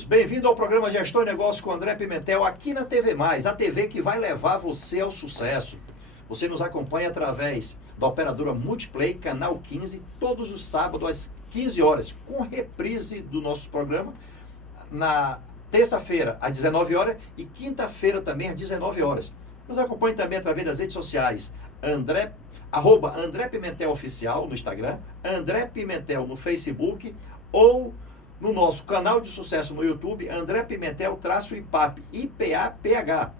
todos, bem-vindo ao programa Gestão e Negócio com André Pimentel, aqui na TV+, a TV que vai levar você ao sucesso. Você nos acompanha através da operadora Multiplay, canal 15, todos os sábados às 15 horas, com reprise do nosso programa, na terça-feira às 19 horas e quinta-feira também às 19 horas. Nos acompanhe também através das redes sociais, @André Pimentel Oficial no Instagram, André Pimentel no Facebook ou no nosso canal de sucesso no YouTube, André Pimentel-IPAP, IPAPH.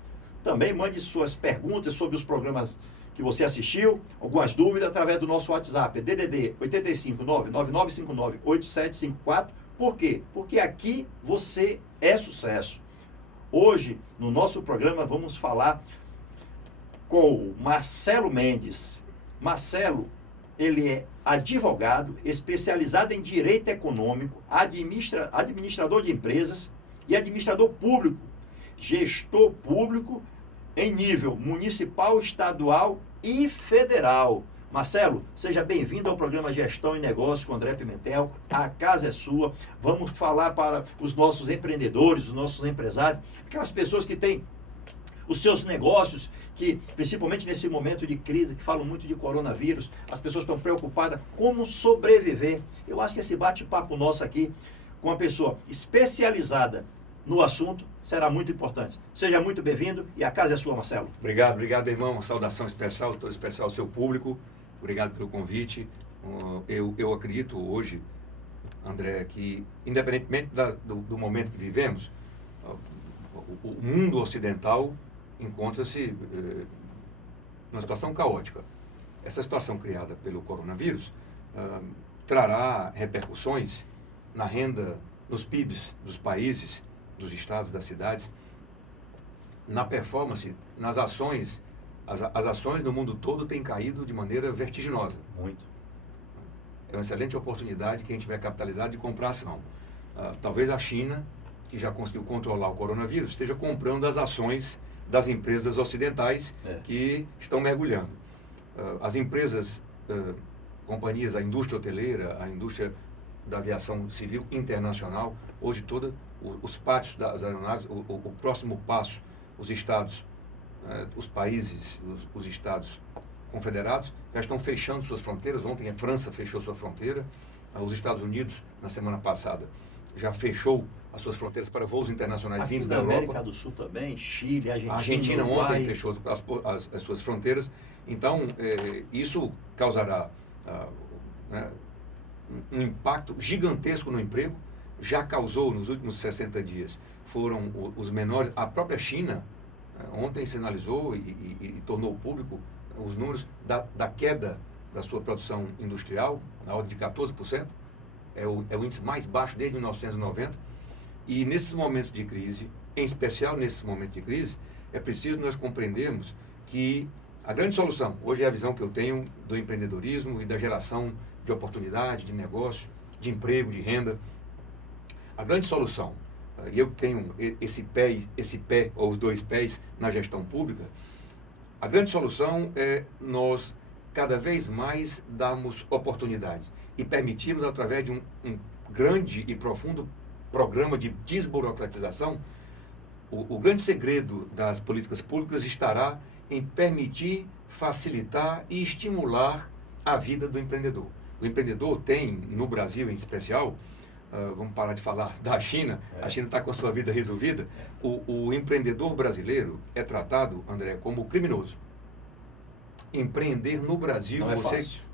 Também mande suas perguntas sobre os programas que você assistiu, algumas dúvidas através do nosso WhatsApp, DDD 859-9959-8754. Por quê? Porque aqui você é sucesso. Hoje, no nosso programa, vamos falar com o Marcelo Mendes. Marcelo, ele é advogado, especializado em direito econômico, administrador de empresas e administrador público, gestor público em nível municipal, estadual e federal. Marcelo, seja bem-vindo ao programa Gestão e Negócios com André Pimentel. A casa é sua. Vamos falar para os nossos empreendedores, os nossos empresários, aquelas pessoas que têm os seus negócios, que principalmente nesse momento de crise, que falam muito de coronavírus, as pessoas estão preocupadas como sobreviver. Eu acho que esse bate-papo nosso aqui com uma pessoa especializada no assunto será muito importante. Seja muito bem-vindo e a casa é sua, Marcelo. Obrigado, meu irmão. Uma saudação especial, todo especial ao seu público. Obrigado pelo convite. Eu acredito hoje, André, que independentemente do momento que vivemos, o mundo ocidental encontra-se numa situação caótica. Essa situação criada pelo coronavírus trará repercussões na renda, nos PIBs dos países, dos estados, das cidades, na performance, nas ações. As ações no mundo todo têm caído de maneira vertiginosa. Muito. É uma excelente oportunidade, quem tiver capitalizado, de comprar ação. Talvez a China, que já conseguiu controlar o coronavírus, esteja comprando as ações das empresas ocidentais que estão mergulhando. As empresas, companhias, a indústria hoteleira, a indústria da aviação civil internacional, hoje os pátios das aeronaves, o próximo passo, os estados, os países, os estados confederados já estão fechando suas fronteiras. Ontem a França fechou sua fronteira, os Estados Unidos, na semana passada, já fechou as suas fronteiras para voos internacionais vindos da Europa. América do Sul também, Chile, Argentina. A Argentina Uruguai. ontem fechou as suas fronteiras. Então, isso causará um impacto gigantesco no emprego. Já causou nos últimos 60 dias. Foram os menores. A própria China ontem sinalizou e tornou público os números da queda da sua produção industrial, na ordem de 14%. É o índice mais baixo desde 1990. E nesses momentos de crise, em especial nesses momentos de crise, é preciso nós compreendermos que a grande solução, hoje é a visão que eu tenho do empreendedorismo e da geração de oportunidade, de negócio, de emprego, de renda. A grande solução, e eu tenho esse pé ou os dois pés na gestão pública, a grande solução é nós cada vez mais darmos oportunidades e permitirmos, através de um grande e profundo programa de desburocratização, o grande segredo das políticas públicas estará em permitir, facilitar e estimular a vida do empreendedor. O empreendedor tem, no Brasil em especial, vamos parar de falar da China, a China está com a sua vida resolvida, o empreendedor brasileiro é tratado, André, como criminoso. Empreender no Brasil,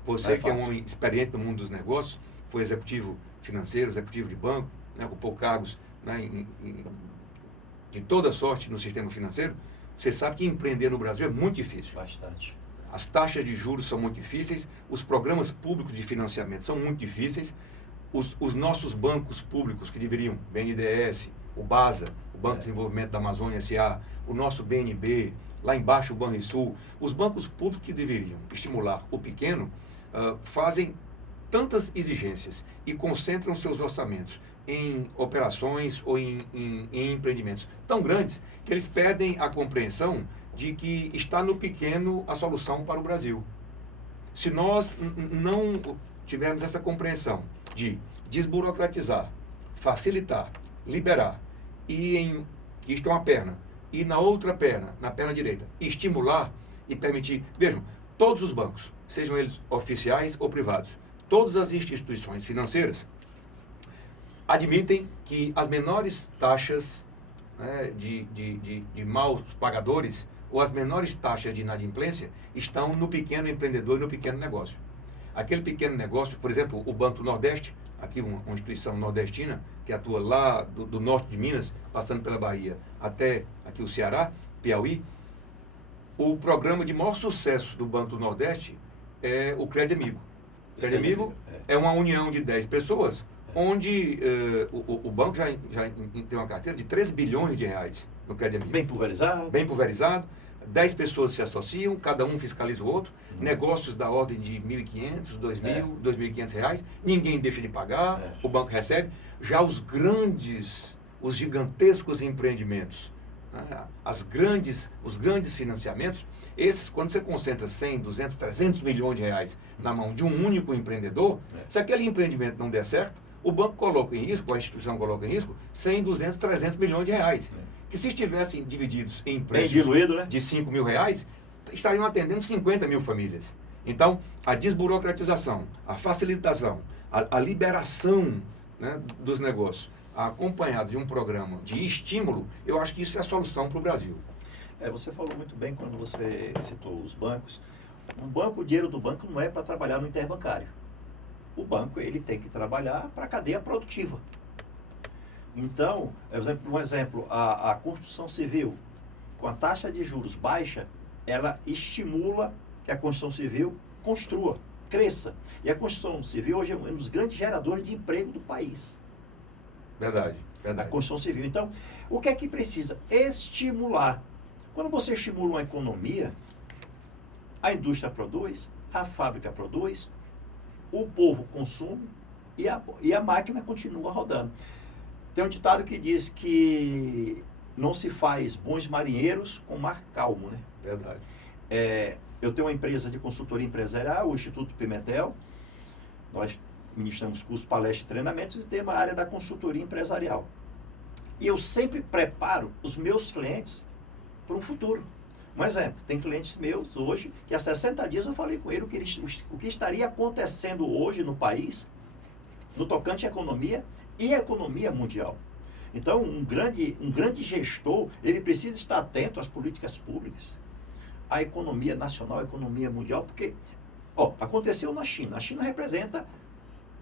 você que é um homem experiente no mundo dos negócios, foi executivo financeiro, executivo de banco, ocupou cargos de toda sorte no sistema financeiro, você sabe que empreender no Brasil é muito difícil. Bastante. As taxas de juros são muito difíceis, os programas públicos de financiamento são muito difíceis, os nossos bancos públicos que deveriam, BNDES, o BASA, o Banco de Desenvolvimento da Amazônia S.A., o nosso BNB, lá embaixo o Banrisul, os bancos públicos que deveriam estimular o pequeno, fazem tantas exigências e concentram seus orçamentos em operações ou em empreendimentos tão grandes que eles perdem a compreensão de que está no pequeno a solução para o Brasil. Se nós não tivermos essa compreensão de desburocratizar, facilitar liberar, que isto é uma perna, e na outra perna, na perna direita, estimular e permitir, vejam, todos os bancos, sejam eles oficiais ou privados, todas as instituições financeiras admitem que as menores taxas, né, de maus pagadores ou as menores taxas de inadimplência estão no pequeno empreendedor e no pequeno negócio. Aquele pequeno negócio, por exemplo, o Banco do Nordeste, aqui uma instituição nordestina que atua lá do norte de Minas, passando pela Bahia até aqui o Ceará, Piauí, o programa de maior sucesso do Banco do Nordeste é o Crédito Amigo. O Crédito Amigo é uma união de 10 pessoas, onde o banco já tem uma carteira de 3 bilhões de reais no Crédito Amigo. Bem pulverizado. Bem pulverizado. 10 pessoas se associam, cada um fiscaliza o outro, negócios da ordem de R$ 1.500, R$ 2.000, R$ 2.500, ninguém deixa de pagar, o banco recebe. Já os gigantescos empreendimentos, né, os grandes financiamentos, esses, quando você concentra 100, 200, 300 milhões de reais na mão de um único empreendedor, se aquele empreendimento não der certo, o banco coloca em risco, a instituição coloca em risco 100, 200, 300 milhões de reais. Que se estivessem divididos em empréstimos né? de 5 mil reais, estariam atendendo 50 mil famílias. Então, a desburocratização, a facilitação, a liberação, né, dos negócios, acompanhado de um programa de estímulo, eu acho que isso é a solução para o Brasil. Você falou muito bem quando você citou os bancos. O dinheiro do banco não é para trabalhar no interbancário. O banco ele tem que trabalhar para a cadeia produtiva. Então, um exemplo, a construção civil, com a taxa de juros baixa, ela estimula que a construção civil construa, cresça. E a construção civil hoje é um dos grandes geradores de emprego do país. Verdade. A construção civil. Então, o que é que precisa? Estimular. Quando você estimula uma economia, a indústria produz, a fábrica produz, o povo consome e a máquina continua rodando. Tem um ditado que diz que não se faz bons marinheiros com mar calmo, né? Verdade. Eu tenho uma empresa de consultoria empresarial, o Instituto Pimentel. Nós ministramos cursos, palestras e treinamentos e temos a área da consultoria empresarial. E eu sempre preparo os meus clientes para um futuro. Um exemplo, tem clientes meus hoje que há 60 dias eu falei com ele o que estaria acontecendo hoje no país, no tocante à economia e a economia mundial. Então, um grande gestor, ele precisa estar atento às políticas públicas, à economia nacional, à economia mundial, porque aconteceu na China. A China representa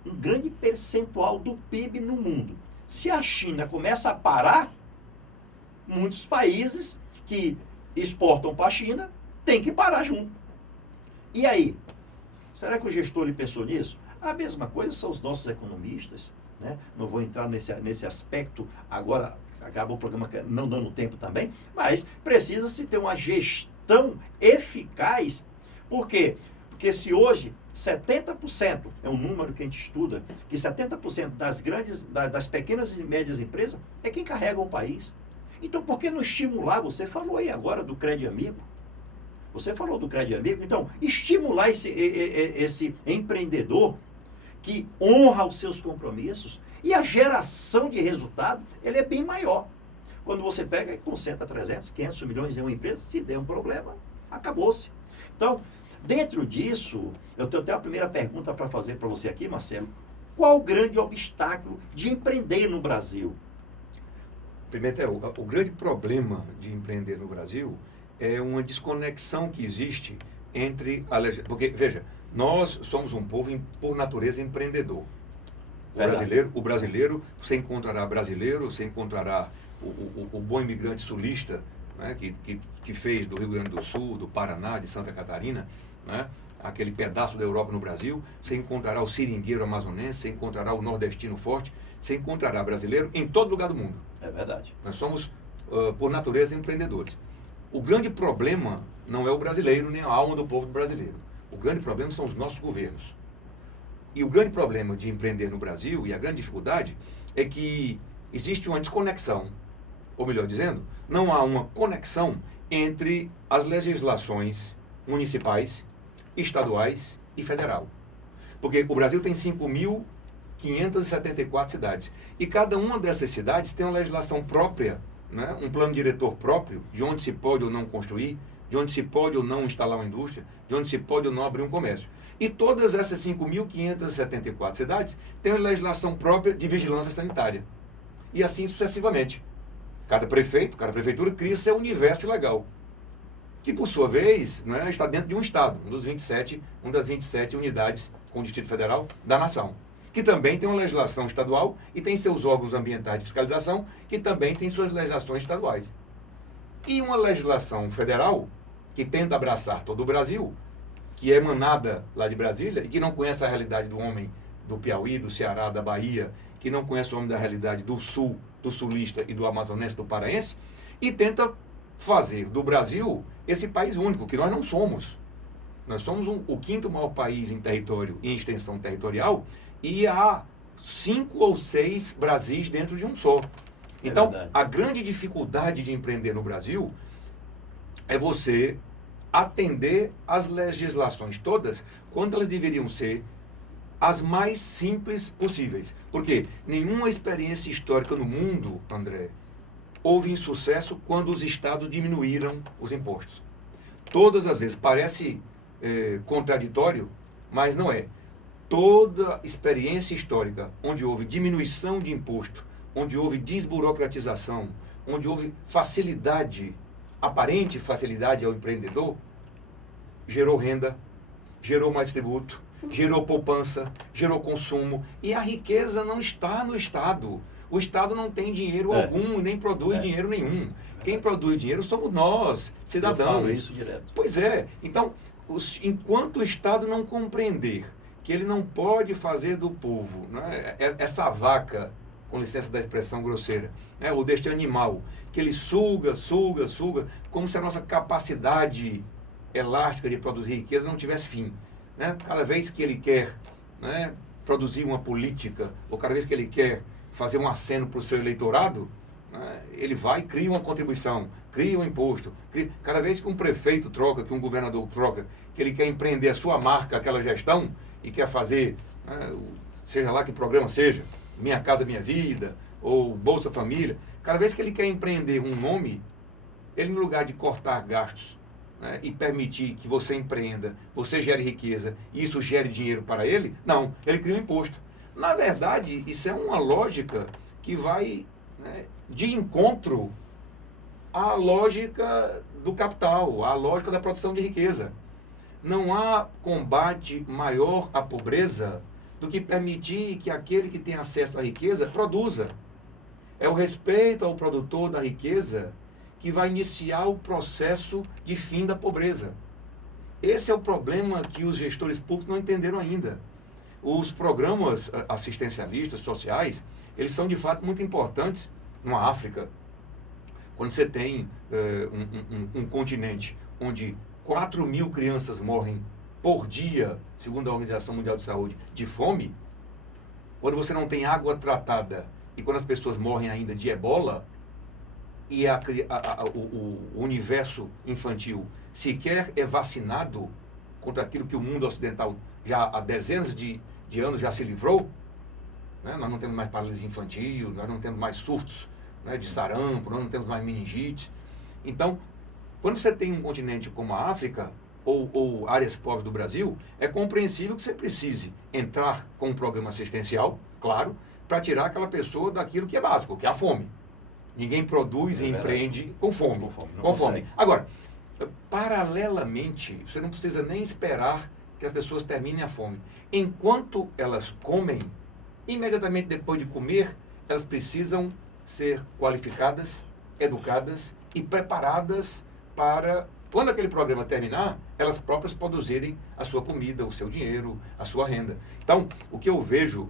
um grande percentual do PIB no mundo. Se a China começa a parar, muitos países que exportam para a China têm que parar junto. E aí? Será que o gestor ele pensou nisso? A mesma coisa são os nossos economistas, né? Não vou entrar nesse aspecto agora, acaba o programa não dando tempo também, mas precisa-se ter uma gestão eficaz. Por quê? Porque se hoje 70%, é um número que a gente estuda, que 70% das pequenas e médias empresas é quem carrega o país. Então, por que não estimular? Você falou aí agora do Crédito Amigo. Você falou do Crédito Amigo. Então, estimular esse empreendedor que honra os seus compromissos e a geração de resultado, ele é bem maior. Quando você pega e concentra 300, 500 milhões em uma empresa, se der um problema, acabou-se. Então, dentro disso, eu tenho até a primeira pergunta para fazer para você aqui, Marcelo. Qual o grande obstáculo de empreender no Brasil? Pimentel, o grande problema de empreender no Brasil é uma desconexão que existe entre a legislação. Porque, veja, nós somos um povo, por natureza, empreendedor. O brasileiro, você encontrará brasileiro, você encontrará o bom imigrante sulista, né, que fez do Rio Grande do Sul, do Paraná, de Santa Catarina, né, aquele pedaço da Europa no Brasil, você encontrará o seringueiro amazonense, você encontrará o nordestino forte, você encontrará brasileiro em todo lugar do mundo. É verdade. Nós somos, por natureza, empreendedores. O grande problema não é o brasileiro, nem a alma do povo brasileiro. O grande problema são os nossos governos. E o grande problema de empreender no Brasil, e a grande dificuldade, é que existe uma desconexão, ou melhor dizendo, não há uma conexão entre as legislações municipais, estaduais e federal. Porque o Brasil tem 5.000 574 cidades. E cada uma dessas cidades tem uma legislação própria, né? Um plano diretor próprio, de onde se pode ou não construir, de onde se pode ou não instalar uma indústria, de onde se pode ou não abrir um comércio. E todas essas 5.574 cidades têm uma legislação própria de vigilância sanitária. E assim sucessivamente. Cada prefeito, cada prefeitura cria seu universo legal, que por sua vez, né, está dentro de um estado, uma das 27 unidades com o Distrito Federal da nação, que também tem uma legislação estadual e tem seus órgãos ambientais de fiscalização, que também tem suas legislações estaduais. E uma legislação federal, que tenta abraçar todo o Brasil, que é emanada lá de Brasília e que não conhece a realidade do homem do Piauí, do Ceará, da Bahia, que não conhece o homem da realidade do Sul, do sulista e do amazonense, do paraense, e tenta fazer do Brasil esse país único, que nós não somos. Nós somos o quinto maior país em território e em extensão territorial, e há 5 ou 6 Brasis dentro de um só. Então, a grande dificuldade de empreender no Brasil é você atender às legislações todas quando elas deveriam ser as mais simples possíveis. Porque nenhuma experiência histórica no mundo, André, houve insucesso quando os estados diminuíram os impostos. Todas as vezes, parece contraditório, mas não é. Toda experiência histórica onde houve diminuição de imposto, onde houve desburocratização, onde houve facilidade, aparente facilidade ao empreendedor, gerou renda, gerou mais tributo, gerou poupança, gerou consumo, e a riqueza não está no Estado. O Estado não tem dinheiro algum e nem produz dinheiro nenhum. Quem produz dinheiro somos nós, cidadãos. Eu falo isso direto. Pois é. Então, enquanto o Estado não compreender que ele não pode fazer do povo, né, essa vaca, com licença da expressão grosseira, né, ou deste animal, que ele suga, como se a nossa capacidade elástica de produzir riqueza não tivesse fim. Né? Cada vez que ele quer, né, produzir uma política, ou cada vez que ele quer fazer um aceno para o seu eleitorado, né, ele vai e cria uma contribuição, cria um imposto. Cada vez que um prefeito troca, que um governador troca, que ele quer empreender a sua marca, aquela gestão, e quer fazer, né, seja lá que programa seja, Minha Casa Minha Vida, ou Bolsa Família, cada vez que ele quer empreender um nome, ele, no lugar de cortar gastos, né, e permitir que você empreenda, você gere riqueza e isso gere dinheiro para ele, não, ele cria um imposto. Na verdade, isso é uma lógica que vai, né, de encontro à lógica do capital, à lógica da produção de riqueza. Não há combate maior à pobreza do que permitir que aquele que tem acesso à riqueza produza. É o respeito ao produtor da riqueza que vai iniciar o processo de fim da pobreza. Esse é o problema que os gestores públicos não entenderam ainda. Os programas assistencialistas, sociais, eles são de fato muito importantes na África. Quando você tem um continente onde 4.000 crianças morrem por dia, segundo a Organização Mundial de Saúde, de fome, quando você não tem água tratada e quando as pessoas morrem ainda de ebola, e o universo infantil sequer é vacinado contra aquilo que o mundo ocidental já há dezenas de anos já se livrou, né? Nós não temos mais paralisia infantil, nós não temos mais surtos, né, de sarampo, nós não temos mais meningite. Então, quando você tem um continente como a África, ou áreas pobres do Brasil, é compreensível que você precise entrar com um programa assistencial, claro, para tirar aquela pessoa daquilo que é básico, que é a fome. Ninguém produz e empreende com fome. Com fome. Agora, paralelamente, você não precisa nem esperar que as pessoas terminem a fome. Enquanto elas comem, imediatamente depois de comer, elas precisam ser qualificadas, educadas e preparadas para, quando aquele programa terminar, elas próprias produzirem a sua comida, o seu dinheiro, a sua renda. Então, o que eu vejo,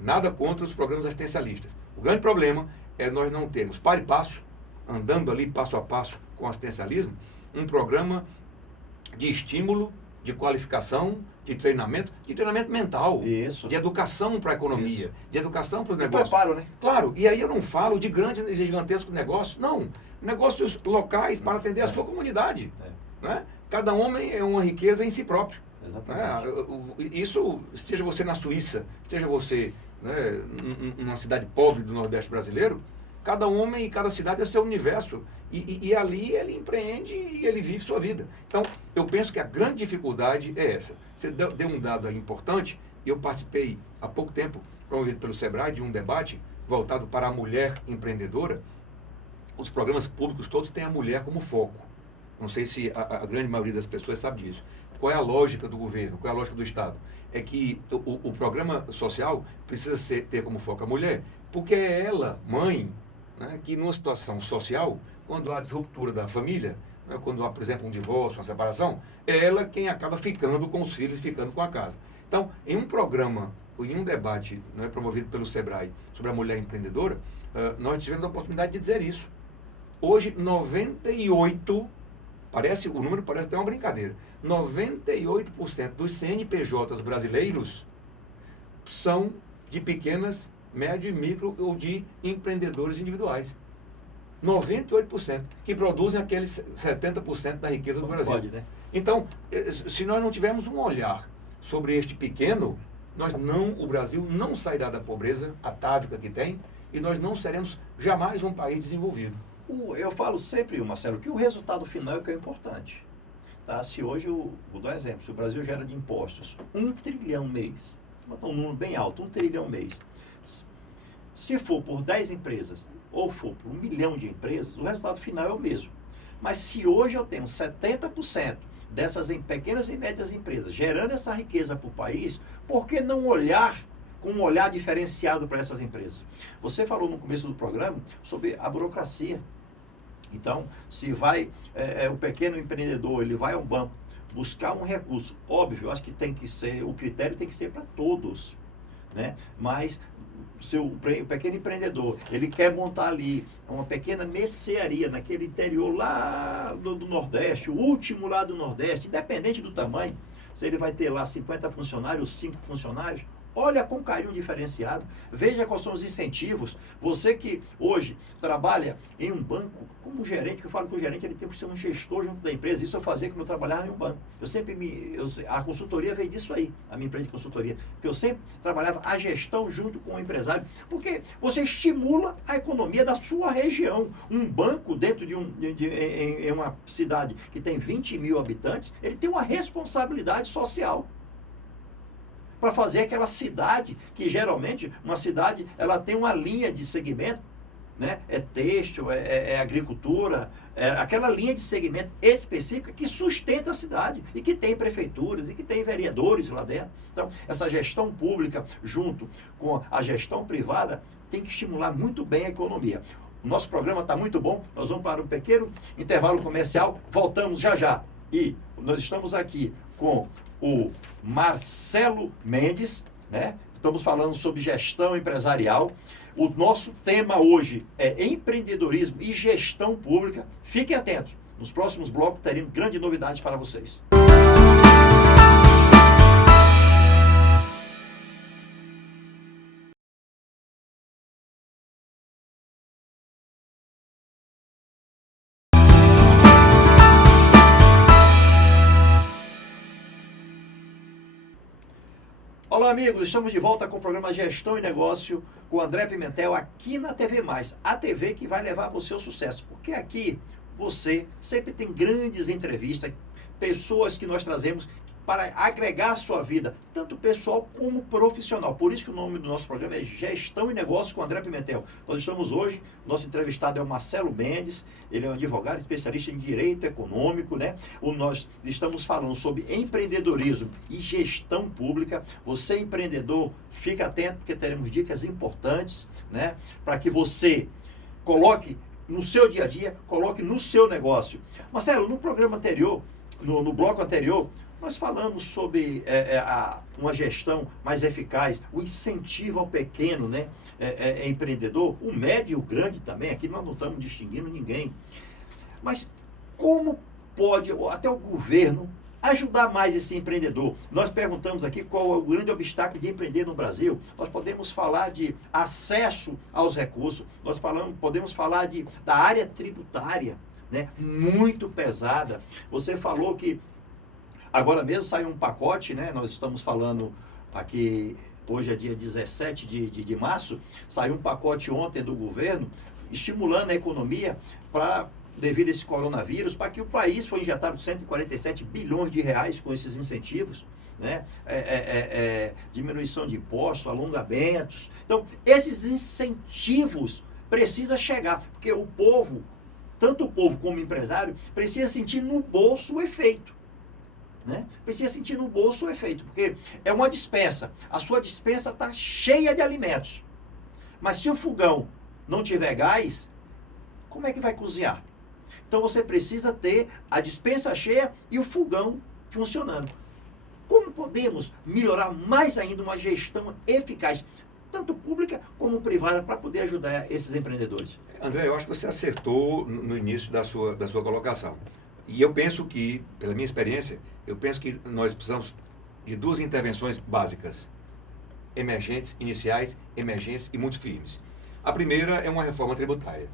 nada contra os programas assistencialistas. O grande problema é nós não termos, para e passo, andando ali passo a passo com o assistencialismo, um programa de estímulo, de qualificação, de treinamento mental, Isso. de educação para a economia, de educação para os E negócios. preparo, né? Claro, e aí eu não falo de grandes e gigantescos negócios, não. Negócios locais para atender a sua comunidade. Né? Cada homem é uma riqueza em si próprio. Exatamente. Isso, esteja você na Suíça, esteja você né, numa cidade pobre do Nordeste brasileiro, cada homem e cada cidade é seu universo. E ali ele empreende e ele vive sua vida. Então, eu penso que a grande dificuldade é essa. Você deu um dado aí importante, e eu participei há pouco tempo, promovido pelo SEBRAE, de um debate voltado para a mulher empreendedora. Os programas públicos todos têm a mulher como foco. Não sei se a grande maioria das pessoas sabe disso. Qual é a lógica do governo? Qual é a lógica do Estado? É que o programa social precisa ter como foco a mulher, porque é ela, mãe, né, que numa situação social, quando há disruptura da família, né, quando há, por exemplo, um divórcio, uma separação, é ela quem acaba ficando com os filhos, ficando com a casa. Então, em um programa, em um debate, né, promovido pelo SEBRAE sobre a mulher empreendedora, nós tivemos a oportunidade de dizer isso. Hoje, 98%, o número parece até uma brincadeira, 98% dos CNPJs brasileiros são de pequenas, médio e micro ou de empreendedores individuais. 98%, que produzem aqueles 70% da riqueza do Brasil. Pode, né? Então, se nós não tivermos um olhar sobre este pequeno, o Brasil não sairá da pobreza atávica que tem e nós não seremos jamais um país desenvolvido. Eu falo sempre, Marcelo, que o resultado final é o que é importante. Tá? Se hoje, vou dar um exemplo, se o Brasil gera de impostos 1 trilhão mês, vou botar um número bem alto, 1 trilhão mês. Se for por 10 empresas ou for por 1 milhão de empresas, o resultado final é o mesmo. Mas se hoje eu tenho 70% dessas pequenas e médias empresas gerando essa riqueza para o país, por que não olhar com um olhar diferenciado para essas empresas? Você falou no começo do programa sobre a burocracia. Então, se vai o pequeno empreendedor, ele vai a um banco buscar um recurso, óbvio, acho que tem que ser, o critério tem que ser para todos, né? Mas o pequeno empreendedor, ele quer montar ali uma pequena mercearia naquele interior lá do Nordeste, o último lá do Nordeste, independente do tamanho, se ele vai ter lá 50 funcionários, 5 funcionários, olha com carinho diferenciado, veja quais são os incentivos. Você que hoje trabalha em um banco, como gerente, que eu falo que o gerente ele tem que ser um gestor junto da empresa. Isso eu fazia quando eu trabalhava em um banco. A consultoria veio disso aí, a minha empresa de consultoria, porque eu sempre trabalhava a gestão junto com o empresário, porque você estimula a economia da sua região. Um banco dentro em uma cidade que tem 20 mil habitantes, ele tem uma responsabilidade social para fazer aquela cidade, que geralmente uma cidade ela tem uma linha de segmento, né? É têxtil, é agricultura, é aquela linha de segmento específica que sustenta a cidade e que tem prefeituras e que tem vereadores lá dentro. Então, essa gestão pública junto com a gestão privada tem que estimular muito bem a economia. O nosso programa está muito bom, nós vamos para um pequeno intervalo comercial, voltamos já já. E nós estamos aqui com o Marcelo Mendes, né? Estamos falando sobre gestão empresarial. O nosso tema hoje é empreendedorismo e gestão pública. Fiquem atentos. Nos próximos blocos teremos grandes novidades para vocês. Olá, amigos, estamos de volta com o programa Gestão e Negócio com o André Pimentel aqui na TV Mais, a TV que vai levar você ao sucesso, porque aqui você sempre tem grandes entrevistas, pessoas que nós trazemos para agregar a sua vida, tanto pessoal como profissional. Por isso que o nome do nosso programa é Gestão e Negócio com André Pimentel. Nós estamos hoje, nosso entrevistado é o Marcelo Mendes, ele é um advogado especialista em direito econômico, né? Nós estamos falando sobre empreendedorismo e gestão pública. Você empreendedor, fica atento porque teremos dicas importantes, né? Para que você coloque no seu dia a dia, coloque no seu negócio. Marcelo, no programa anterior, no bloco anterior, nós falamos sobre uma gestão mais eficaz, o incentivo ao pequeno, né, empreendedor, o médio e o grande também, aqui nós não estamos distinguindo ninguém. Mas como pode até o governo ajudar mais esse empreendedor? Nós perguntamos aqui qual é o grande obstáculo de empreender no Brasil. Nós podemos falar de acesso aos recursos, podemos falar da área tributária, né, muito pesada. Você falou que agora mesmo saiu um pacote, né? Nós estamos falando aqui hoje é dia 17 de março, saiu um pacote ontem do governo estimulando a economia devido a esse coronavírus, para que o país foi injetado 147 bilhões de reais com esses incentivos, né? Diminuição de impostos, alongamentos. Então, esses incentivos precisam chegar, porque o povo, tanto o povo como o empresário, precisa sentir no bolso o efeito. Né? Precisa sentir no bolso o efeito, porque é uma despensa. A sua despensa está cheia de alimentos. Mas se o fogão não tiver gás, como é que vai cozinhar? Então você precisa ter a despensa cheia e o fogão funcionando. Como podemos melhorar mais ainda uma gestão eficaz, tanto pública como privada, para poder ajudar esses empreendedores? André, eu acho que você acertou no início da sua colocação. E eu penso que, pela minha experiência, eu penso que nós precisamos de duas intervenções básicas: emergentes, iniciais, emergentes e muito firmes. A primeira é uma reforma tributária.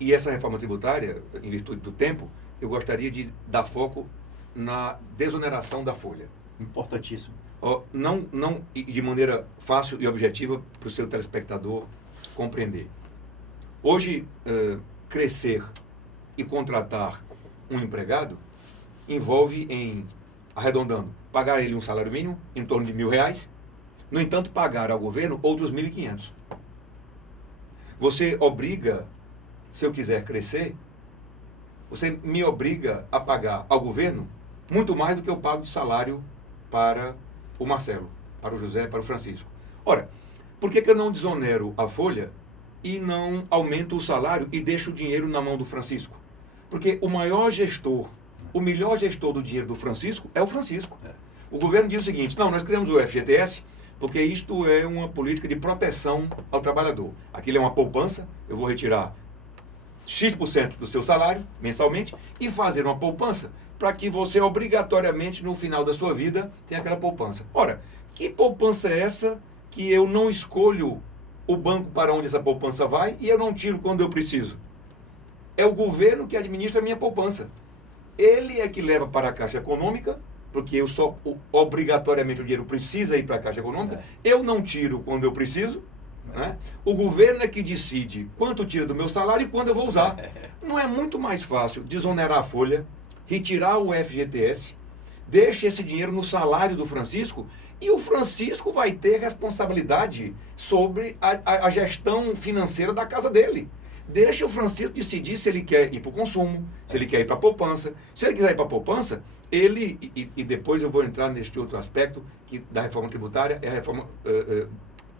E essa reforma tributária, em virtude do tempo, eu gostaria de dar foco na desoneração da folha. Importantíssimo. Não de maneira fácil e objetiva para o seu telespectador compreender. Hoje, crescer e contratar um empregado envolve, arredondando, pagar ele um salário mínimo em torno de R$1.000, no entanto, pagar ao governo outros 1.500. Você obriga, se eu quiser crescer, você me obriga a pagar ao governo muito mais do que eu pago de salário para o Marcelo, para o José, para o Francisco. Ora, por que eu não desonero a folha e não aumento o salário e deixo o dinheiro na mão do Francisco? Porque o melhor gestor do dinheiro do Francisco é o Francisco. O governo diz o seguinte: não, nós criamos o FGTS porque isto é uma política de proteção ao trabalhador. Aquilo é uma poupança, eu vou retirar X% do seu salário mensalmente e fazer uma poupança para que você obrigatoriamente no final da sua vida tenha aquela poupança. Ora, que poupança é essa que eu não escolho o banco para onde essa poupança vai e eu não tiro quando eu preciso? É o governo que administra a minha poupança. Ele é que leva para a Caixa Econômica, porque obrigatoriamente o dinheiro precisa ir para a Caixa Econômica. Eu não tiro quando eu preciso. Né? O governo é que decide quanto tira do meu salário e quando eu vou usar. Não é muito mais fácil desonerar a folha, retirar o FGTS, deixe esse dinheiro no salário do Francisco e o Francisco vai ter responsabilidade sobre a gestão financeira da casa dele. Deixa o Francisco decidir se ele quer ir para o consumo, se ele quer ir para a poupança. Se ele quiser ir para a poupança, e depois eu vou entrar neste outro aspecto da reforma tributária, é a reforma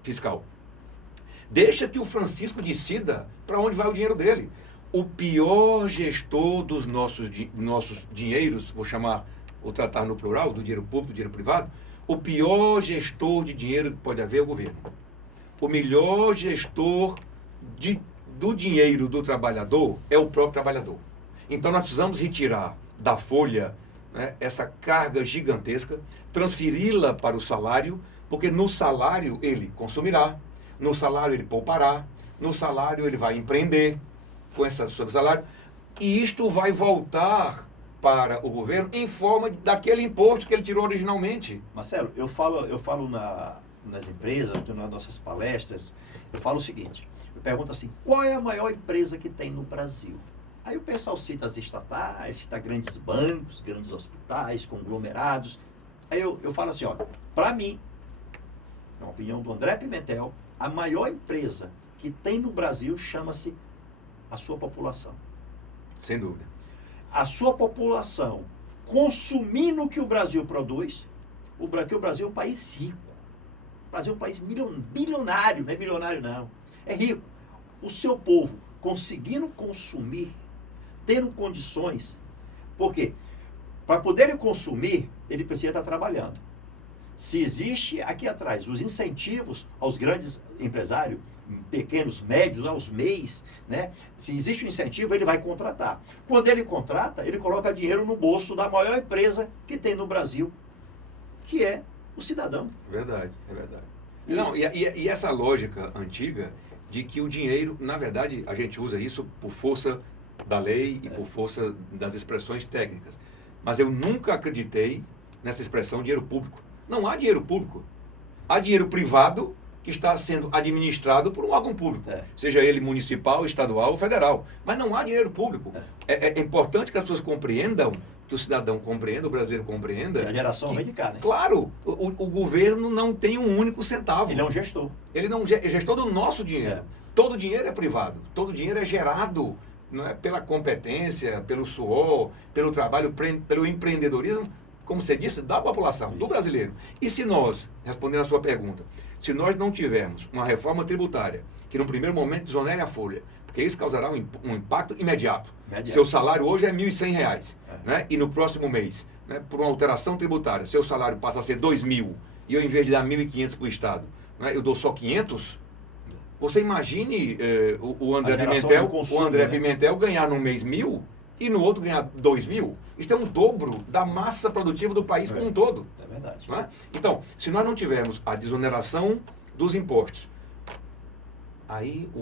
fiscal. Deixa que o Francisco decida para onde vai o dinheiro dele. O pior gestor dos nossos dinheiros, vou tratar no plural, do dinheiro público, do dinheiro privado, o pior gestor de dinheiro que pode haver é o governo. O melhor gestor do dinheiro do trabalhador é o próprio trabalhador. Então nós precisamos retirar da folha, né, essa carga gigantesca, transferi-la para o salário, porque no salário ele consumirá, no salário ele poupará, no salário ele vai empreender com sobre salário, e isto vai voltar para o governo em forma daquele imposto que ele tirou originalmente. Marcelo, eu falo nas empresas, nas nossas palestras, eu falo o seguinte: eu pergunto assim, qual é a maior empresa que tem no Brasil? Aí o pessoal cita as estatais, cita grandes bancos, grandes hospitais, conglomerados. Aí eu falo assim, ó, para mim, na opinião do André Pimentel, a maior empresa que tem no Brasil chama-se a sua população. Sem dúvida. A sua população consumindo o que o Brasil produz, o Brasil é um país rico. O Brasil é um país bilionário, não é milionário não. É rico. O seu povo conseguindo consumir, tendo condições, por quê? Para poder consumir, ele precisa estar trabalhando. Se existe aqui atrás os incentivos aos grandes empresários, pequenos, médios, aos MEIs, né? Se existe um incentivo, ele vai contratar. Quando ele contrata, ele coloca dinheiro no bolso da maior empresa que tem no Brasil, que é o cidadão. Verdade, é verdade. Não, e essa lógica antiga de que o dinheiro, na verdade, a gente usa isso por força da lei e por força das expressões técnicas. Mas eu nunca acreditei nessa expressão dinheiro público. Não há dinheiro público. há dinheiro privado que está sendo administrado por um órgão público, seja ele municipal, estadual ou federal. Mas não há dinheiro público. É importante que as pessoas compreendam, que o cidadão compreenda, o brasileiro compreenda. A geração vem de cá, né? Claro, o governo não tem um único centavo. Ele é um gestor. Ele não é gestor do nosso dinheiro. Todo dinheiro é privado. Todo dinheiro é gerado, não é, pela competência, pelo suor, pelo trabalho, pelo empreendedorismo, como você disse, da população, do brasileiro. E se nós, respondendo a sua pergunta, se nós não tivermos uma reforma tributária que no primeiro momento desonere a folha, porque isso causará um impacto imediato. Seu salário hoje é R$ 1.100, né? E no próximo mês, né, por uma alteração tributária, seu salário passa a ser R$ 2.000 e eu, em vez de dar 1.500 para o Estado, né, eu dou só 500. Você imagine o André Pimentel, Pimentel ganhar num mês 1.000 e no outro ganhar 2.000. Isso é um dobro da massa produtiva do país como um todo. É verdade. Não é? Então, se nós não tivermos a desoneração dos impostos, aí o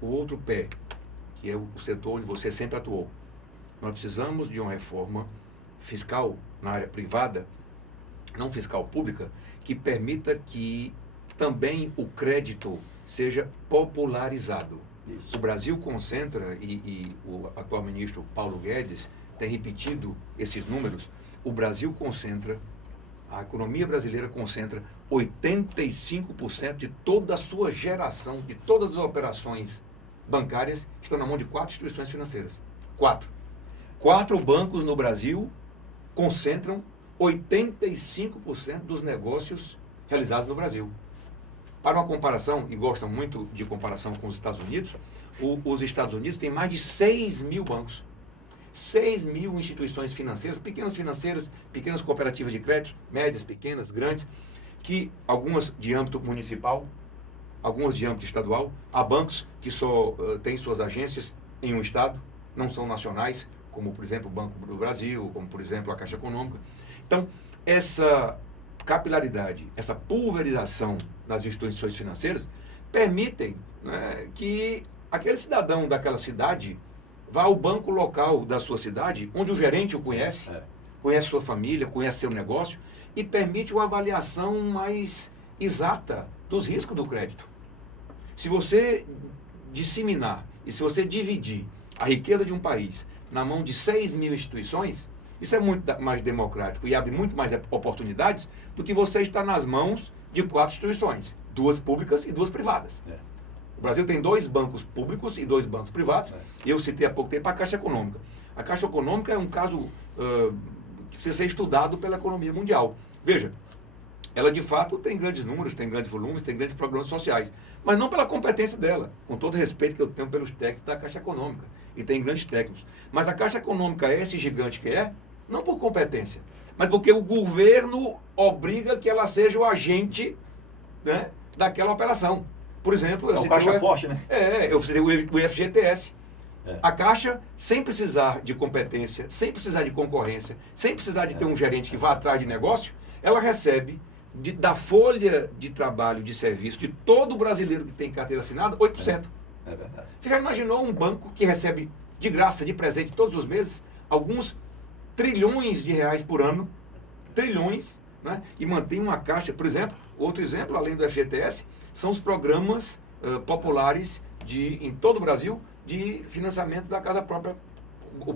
outro pé, que é o setor onde você sempre atuou, nós precisamos de uma reforma fiscal na área privada, não fiscal pública, que permita que também o crédito seja popularizado. Isso. O Brasil concentra, e o atual ministro Paulo Guedes tem repetido esses números, o Brasil concentra, a economia brasileira concentra 85% de toda a sua geração, de todas as operações bancárias, estão na mão de 4 instituições financeiras. 4 bancos no Brasil concentram 85% dos negócios realizados no Brasil. Para uma comparação, e gostam muito de comparação com os Estados Unidos, os Estados Unidos têm mais de 6.000 bancos. 6.000 instituições financeiras, pequenas cooperativas de crédito, médias, pequenas, grandes, que algumas de âmbito municipal, algumas de âmbito estadual. Há bancos que só têm suas agências em um estado, não são nacionais, como, por exemplo, o Banco do Brasil, como, por exemplo, a Caixa Econômica. Então, essa capilaridade, essa pulverização nas instituições financeiras permitem, né, que aquele cidadão daquela cidade vá ao banco local da sua cidade, onde o gerente o conhece, conhece sua família, conhece seu negócio, e permite uma avaliação mais exata dos riscos do crédito. Se você disseminar e se você dividir a riqueza de um país na mão de 6.000 instituições, isso é muito mais democrático e abre muito mais oportunidades do que você estar nas mãos de 4 instituições, 2 públicas e 2 privadas. O Brasil tem 2 bancos públicos e 2 bancos privados, e eu citei há pouco tempo a Caixa Econômica. A Caixa Econômica é um caso que precisa ser estudado pela economia mundial. Veja, ela de fato tem grandes números, tem grandes volumes, tem grandes programas sociais, mas não pela competência dela, com todo o respeito que eu tenho pelos técnicos da Caixa Econômica, e tem grandes técnicos. Mas a Caixa Econômica é esse gigante que é, não por competência, mas porque o governo obriga que ela seja o agente, né, daquela operação. Por exemplo, eu citei Caixa Forte, né? Eu citei o FGTS. A Caixa, sem precisar de competência, sem precisar de concorrência, sem precisar de ter um gerente que vá atrás de negócio, ela recebe da folha de trabalho, de serviço, de todo brasileiro que tem carteira assinada, 8%. É verdade. Você já imaginou um banco que recebe de graça, de presente, todos os meses, alguns trilhões de reais por ano, trilhões, né? E mantém uma caixa, por exemplo, outro exemplo, além do FGTS, são os programas populares em todo o Brasil de financiamento da casa própria,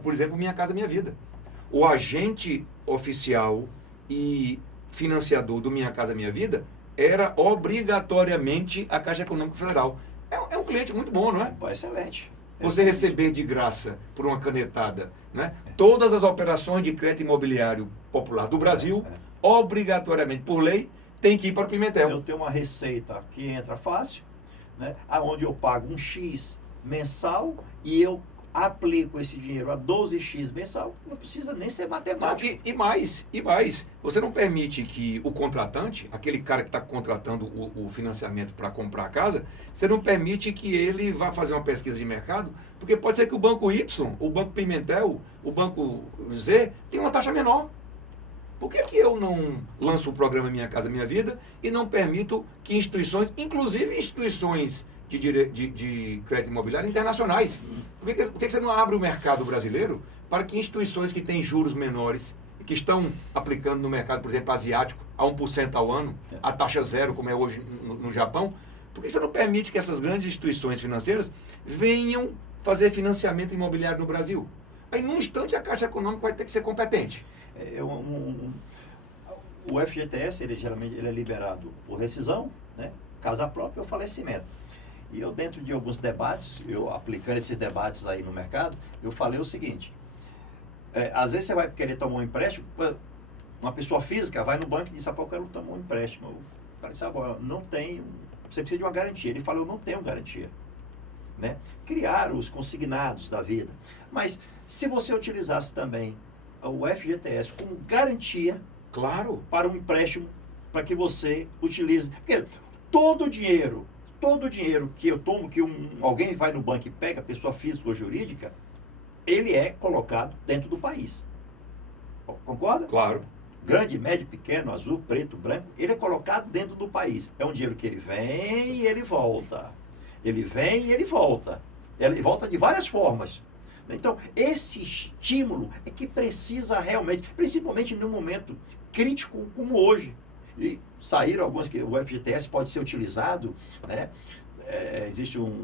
por exemplo, Minha Casa Minha Vida. O agente oficial e financiador do Minha Casa Minha Vida era obrigatoriamente a Caixa Econômica Federal. É um cliente muito bom, não é? Excelente. Você receber de graça, por uma canetada, né, todas as operações de crédito imobiliário popular do Brasil, obrigatoriamente, por lei, tem que ir para o Pimentel. Eu tenho uma receita que entra fácil, né, onde eu pago um X mensal e eu aplico esse dinheiro a 12x mensal, não precisa nem ser matemático. E mais, você não permite que o contratante, aquele cara que está contratando o financiamento para comprar a casa, você não permite que ele vá fazer uma pesquisa de mercado, porque pode ser que o Banco Y, o Banco Pimentel, o Banco Z, tenha uma taxa menor. Por que eu não lanço o programa Minha Casa Minha Vida e não permito que instituições, inclusive instituições de crédito imobiliário internacionais, por que você não abre o mercado brasileiro para que instituições que têm juros menores e que estão aplicando no mercado, por exemplo, asiático, a 1% ao ano, a taxa zero, como é hoje no Japão, por que você não permite que essas grandes instituições financeiras venham fazer financiamento imobiliário no Brasil? Aí, num instante, a Caixa Econômica vai ter que ser competente. O FGTS, geralmente ele é liberado por rescisão, né, casa própria ou falecimento. E eu, dentro de alguns debates, eu aplicando esses debates aí no mercado, eu falei o seguinte: às vezes você vai querer tomar um empréstimo, uma pessoa física vai no banco e diz: eu quero tomar um empréstimo. Eu falei assim: agora, não tem, você precisa de uma garantia. Ele falou: eu não tenho garantia. Né? Criaram os consignados da vida. Mas, se você utilizasse também o FGTS como garantia, claro, para um empréstimo, para que você utilize. Porque todo o dinheiro que eu tomo, que alguém vai no banco e pega, pessoa física ou jurídica, ele é colocado dentro do país. Concorda? Claro. Grande, médio, pequeno, azul, preto, branco, ele é colocado dentro do país. É um dinheiro que ele vem e ele volta. Ele vem e ele volta. Ele volta de várias formas. Então, esse estímulo é que precisa realmente, principalmente num momento crítico como hoje. E saíram algumas que o FGTS pode ser utilizado, né? Existe uma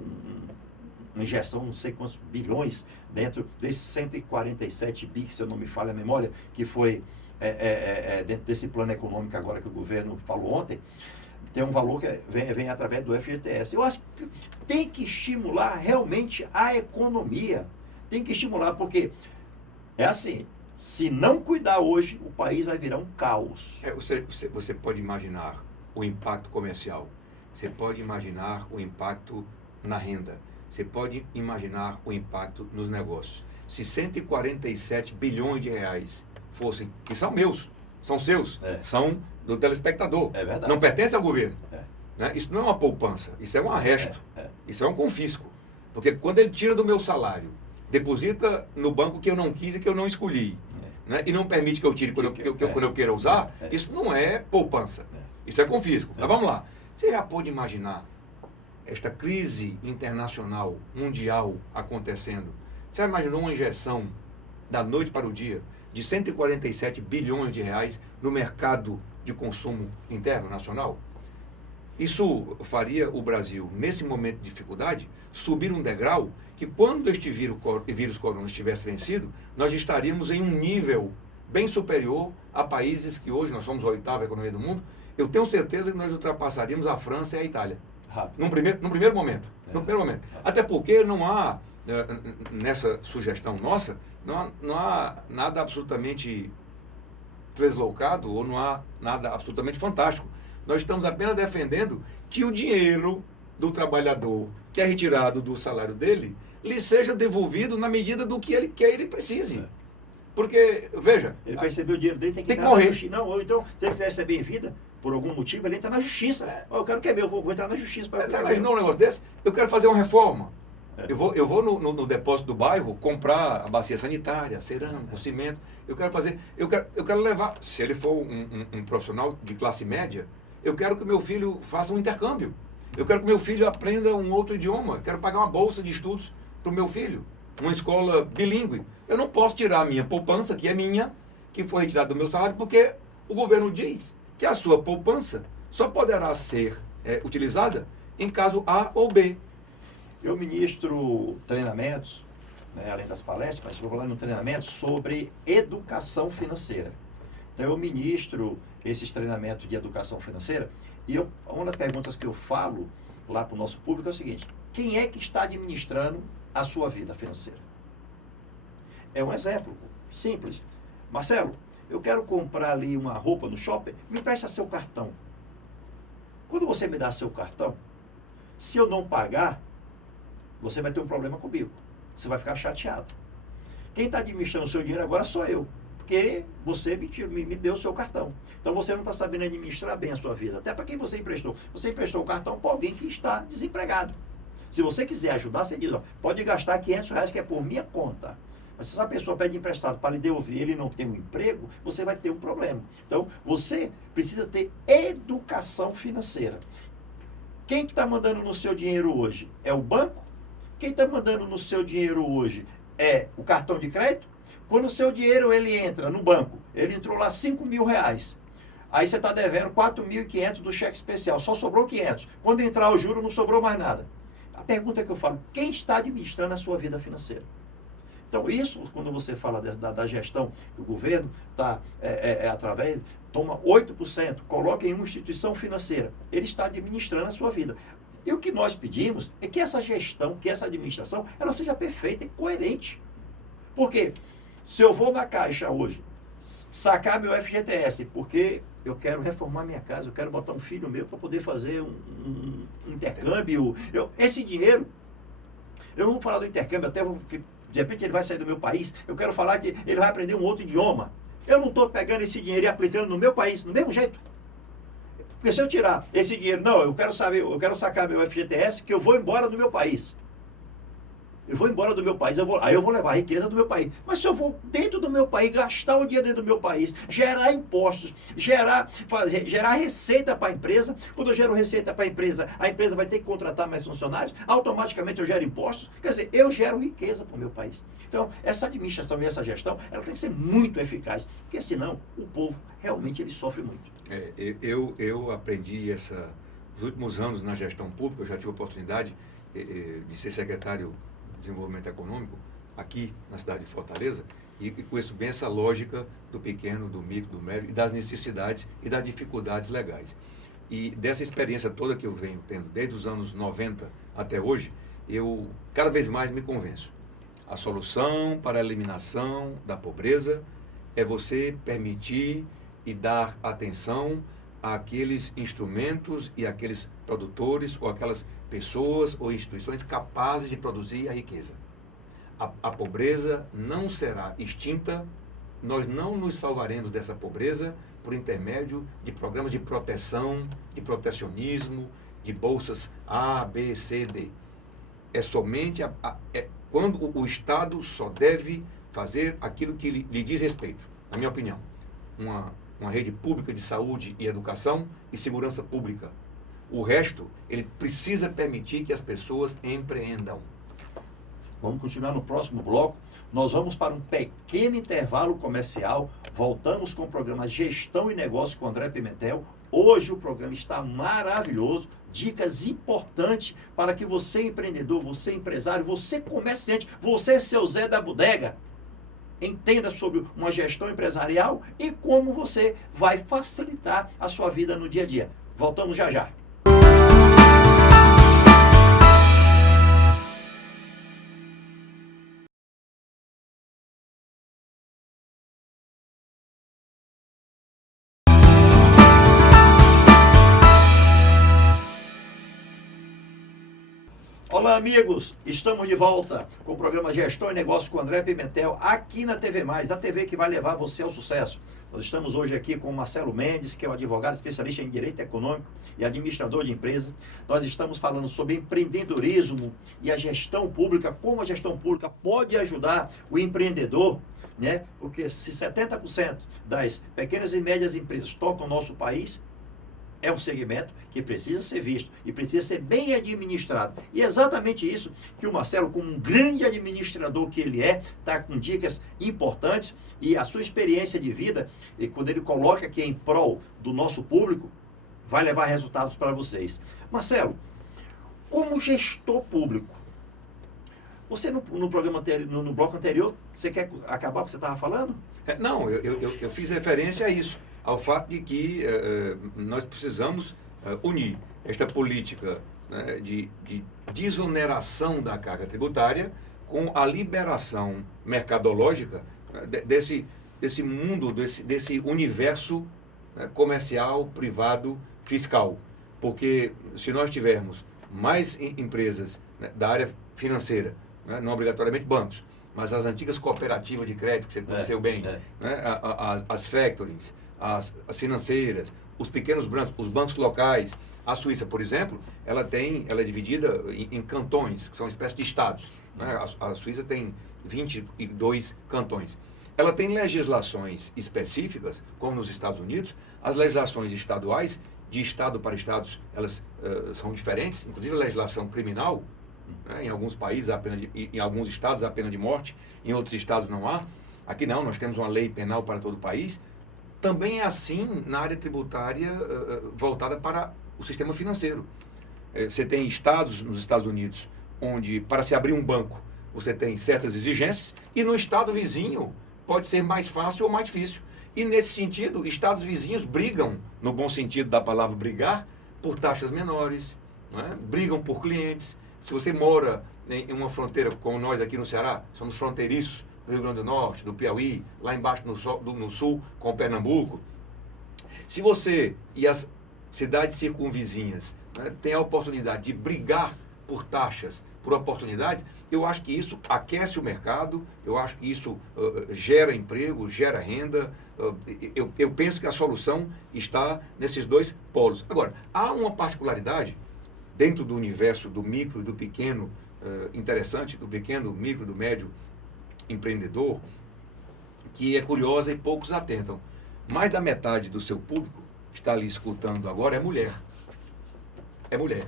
injeção, não sei quantos bilhões, dentro desses 147 bi, se eu não me falha a memória, que foi dentro desse plano econômico agora que o governo falou ontem. Tem um valor que vem através do FGTS. Eu acho que tem que estimular realmente a economia. Tem que estimular, porque é assim, se não cuidar hoje, o país vai virar um caos. Você pode imaginar o impacto comercial, você pode imaginar o impacto na renda, você pode imaginar o impacto nos negócios. Se 147 bilhões de reais fossem, que são meus, são seus, são do telespectador, é verdade, não pertence ao governo. Né? Isso não é uma poupança, isso é um arresto, isso é um confisco. Porque quando ele tira do meu salário, deposita no banco que eu não quis e que eu não escolhi, né? E não permite que eu tire quando eu queira usar, isso não é poupança, isso é confisco. Mas vamos lá, você já pode imaginar esta crise internacional, mundial acontecendo? Você já imaginou uma injeção da noite para o dia de 147 bilhões de reais no mercado de consumo interno nacional? Isso faria o Brasil, nesse momento de dificuldade, subir um degrau que, quando este vírus corona estivesse vencido, nós estaríamos em um nível bem superior a países que hoje nós somos a 8ª economia do mundo. Eu tenho certeza que nós ultrapassaríamos a França e a Itália. Num primeiro momento. Até porque não há, nessa sugestão nossa, não há nada absolutamente deslocado ou não há nada absolutamente fantástico. Nós estamos apenas defendendo que o dinheiro do trabalhador que é retirado do salário dele lhe seja devolvido na medida do que ele quer e ele precise. Porque, veja... Ele percebeu o dinheiro dele, tem que morrer. Na justiça. Não, ou então, se ele quiser receber em vida, por algum motivo, ele entra na justiça. Eu quero que é meu, vou entrar na justiça. Você imaginou um negócio desse? Eu quero fazer uma reforma. Eu vou no depósito do bairro comprar a bacia sanitária, cerâmica, cimento. Eu quero levar, se ele for um profissional de classe média, eu quero que meu filho faça um intercâmbio. Eu quero que meu filho aprenda um outro idioma. Eu quero pagar uma bolsa de estudos para o meu filho, uma escola bilíngue. Eu não posso tirar a minha poupança, que é minha, que foi retirada do meu salário, porque o governo diz que a sua poupança só poderá ser utilizada em caso A ou B. Eu ministro treinamentos, né, além das palestras, mas vou falar no treinamento sobre educação financeira. Então, eu ministro esses treinamentos de educação financeira e uma das perguntas que eu falo lá para o nosso público é o seguinte: quem é que está administrando a sua vida financeira? É um exemplo simples. Marcelo, eu quero comprar ali uma roupa no shopping, me presta seu cartão. Quando você me dá seu cartão, se eu não pagar, você vai ter um problema comigo. Você vai ficar chateado. Quem está administrando o seu dinheiro agora sou eu. Porque você me deu o seu cartão. Então você não está sabendo administrar bem a sua vida. Até para quem você emprestou. Você emprestou o cartão para alguém que está desempregado. Se você quiser ajudar, você diz: ó, pode gastar R$500 que é por minha conta. Mas se essa pessoa pede emprestado para lhe devolver e ele não tem um emprego, você vai ter um problema. Então você precisa ter educação financeira. Quem que está mandando no seu dinheiro hoje? É o banco? Quem está mandando no seu dinheiro hoje é o cartão de crédito? Quando o seu dinheiro ele entra no banco, ele entrou lá R$ 5.000. Aí você está devendo 4.500 do cheque especial, só sobrou 500. Quando entrar o juro, não sobrou mais nada. A pergunta que eu falo, quem está administrando a sua vida financeira? Então, isso, quando você fala da gestão do governo, através, toma 8%, coloca em uma instituição financeira. Ele está administrando a sua vida. E o que nós pedimos é que essa gestão, que essa administração, ela seja perfeita e coerente. Porque se eu vou na Caixa hoje, sacar meu FGTS, porque eu quero reformar minha casa, eu quero botar um filho meu para poder fazer um intercâmbio. Esse dinheiro, eu não vou falar do intercâmbio, até porque de repente ele vai sair do meu país, eu quero falar que ele vai aprender um outro idioma. Eu não estou pegando esse dinheiro e aplicando no meu país, do mesmo jeito. Porque se eu tirar esse dinheiro, não, eu quero sacar meu FGTS, que eu vou embora do meu país. Eu vou embora do meu país, aí eu vou levar a riqueza do meu país. Mas se eu vou dentro do meu país, gastar o dinheiro dentro do meu país, gerar impostos, gerar receita para a empresa, quando eu gero receita para a empresa vai ter que contratar mais funcionários, automaticamente eu gero impostos, quer dizer, eu gero riqueza para o meu país. Então, essa administração e essa gestão, ela tem que ser muito eficaz, porque senão o povo realmente ele sofre muito. Eu aprendi nos últimos anos na gestão pública, eu já tive a oportunidade de ser secretário Desenvolvimento Econômico, aqui na cidade de Fortaleza, e conheço bem essa lógica do pequeno, do micro, do médio, e das necessidades e das dificuldades legais. E dessa experiência toda que eu venho tendo, desde os anos 90 até hoje, eu cada vez mais me convenço. A solução para a eliminação da pobreza é você permitir e dar atenção àqueles instrumentos e àqueles produtores ou aquelas pessoas ou instituições capazes de produzir a riqueza. A pobreza não será extinta, nós não nos salvaremos dessa pobreza por intermédio de programas de proteção, de protecionismo, de bolsas A, B, C, D. É somente quando o Estado só deve fazer aquilo que lhe diz respeito, na minha opinião. Uma rede pública de saúde e educação e segurança pública. O resto, ele precisa permitir que as pessoas empreendam. Vamos continuar no próximo bloco. Nós vamos para um pequeno intervalo comercial. Voltamos com o programa Gestão e Negócio com André Pimentel. Hoje o programa está maravilhoso. Dicas importantes para que você empreendedor, você empresário, você comerciante, você seu Zé da Bodega, entenda sobre uma gestão empresarial e como você vai facilitar a sua vida no dia a dia. Voltamos já já. Olá, amigos! Estamos de volta com o programa Gestão e Negócio com André Pimentel, aqui na TV Mais, a TV que vai levar você ao sucesso. Nós estamos hoje aqui com o Marcelo Mendes, que é um advogado especialista em Direito Econômico e administrador de empresas. Nós estamos falando sobre empreendedorismo e a gestão pública, como a gestão pública pode ajudar o empreendedor, né? Porque se 70% das pequenas e médias empresas tocam o nosso país, é um segmento que precisa ser visto e precisa ser bem administrado. E é exatamente isso que o Marcelo, como um grande administrador que ele está com dicas importantes e a sua experiência de vida, e quando ele coloca aqui em prol do nosso público, vai levar resultados para vocês. Marcelo, como gestor público, você no programa anterior, no bloco anterior, você quer acabar o que você estava falando? Não, eu fiz referência a isso, ao fato de que nós precisamos unir esta política, né, de desoneração da carga tributária com a liberação mercadológica desse mundo, desse universo, né, comercial, privado, fiscal. Porque se nós tivermos mais empresas, né, da área financeira, né, não obrigatoriamente bancos, mas as antigas cooperativas de crédito, que você conheceu bem, né, as factories, as financeiras, os pequenos bancos, os bancos locais. A Suíça, por exemplo, ela é dividida em cantões, que são uma espécie de estados, né? A Suíça tem 22 cantões. Ela tem legislações específicas, como nos Estados Unidos. As legislações estaduais, de estado para estados, elas são diferentes, inclusive a legislação criminal, né? Em alguns países, em alguns estados há pena de morte, em outros estados não há. Aqui não, nós temos uma lei penal para todo o país. Também é assim na área tributária voltada para o sistema financeiro. Você tem estados nos Estados Unidos onde, para se abrir um banco, você tem certas exigências, e no estado vizinho pode ser mais fácil ou mais difícil. E nesse sentido, estados vizinhos brigam, no bom sentido da palavra brigar, por taxas menores, não é? Brigam por clientes. Se você mora em uma fronteira como nós aqui no Ceará, somos fronteiriços do Rio Grande do Norte, do Piauí, lá embaixo no sul com Pernambuco. Se você e as cidades circunvizinhas, né, têm a oportunidade de brigar por taxas, por oportunidades, eu acho que isso aquece o mercado, eu acho que isso gera emprego, gera renda. Eu penso que a solução está nesses dois polos. Agora, há uma particularidade dentro do universo do micro e do pequeno interessante, do pequeno, micro, do médio empreendedor, que é curiosa e poucos atentam. Mais da metade do seu público está ali escutando agora é mulher. É mulher.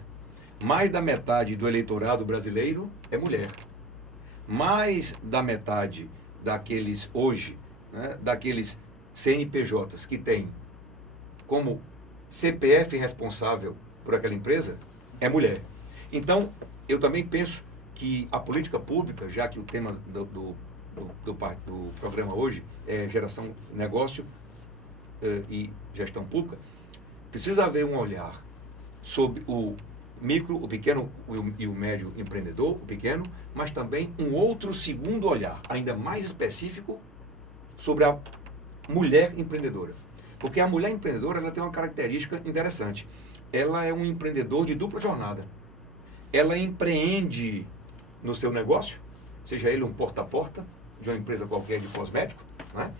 Mais da metade do eleitorado brasileiro é mulher. Mais da metade daqueles hoje, né, daqueles CNPJs que tem como CPF responsável por aquela empresa, é mulher. Então, eu também penso que a política pública, já que o tema do programa hoje é geração, negócio e gestão pública, precisa haver um olhar sobre o micro, o pequeno e o médio empreendedor, o pequeno, mas também um outro segundo olhar, ainda mais específico, sobre a mulher empreendedora. Porque a mulher empreendedora, ela tem uma característica interessante. Ela é um empreendedor de dupla jornada. Ela empreende no seu negócio, seja ele um porta-a-porta de uma empresa qualquer de cosmético, né?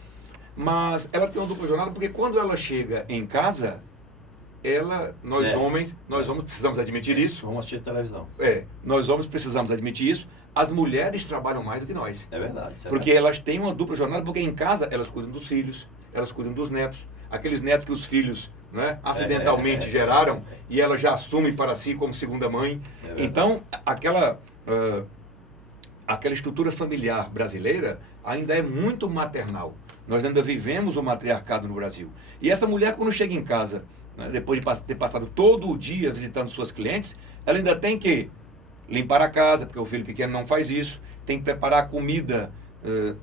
Mas ela tem uma dupla jornada porque quando ela chega em casa, nós homens precisamos admitir isso. Vamos assistir televisão. Nós homens precisamos admitir isso. As mulheres trabalham mais do que nós. É verdade. Porque elas têm uma dupla jornada, porque em casa elas cuidam dos filhos, elas cuidam dos netos. Aqueles netos que os filhos, né, acidentalmente geraram e ela já assume para si como segunda mãe. Então, aquela estrutura familiar brasileira ainda é muito maternal. Nós ainda vivemos o matriarcado no Brasil. E essa mulher, quando chega em casa, né, depois de ter passado todo o dia visitando suas clientes, ela ainda tem que limpar a casa, porque o filho pequeno não faz isso, tem que preparar a comida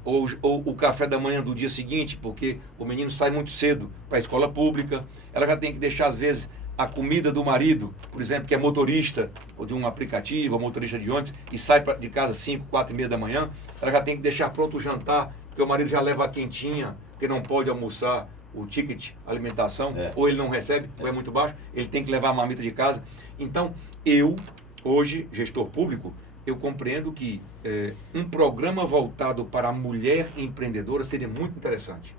ou o café da manhã do dia seguinte, porque o menino sai muito cedo para a escola pública. Ela já tem que deixar, às vezes, a comida do marido, por exemplo, que é motorista ou de um aplicativo, ou motorista de ônibus, e sai de casa às 5, 4 e meia da manhã. Ela já tem que deixar pronto o jantar, porque o marido já leva a quentinha, porque não pode almoçar o ticket alimentação, ou ele não recebe, ou é muito baixo, ele tem que levar a marmita de casa. Então, hoje, gestor público, eu compreendo que um programa voltado para a mulher empreendedora seria muito interessante.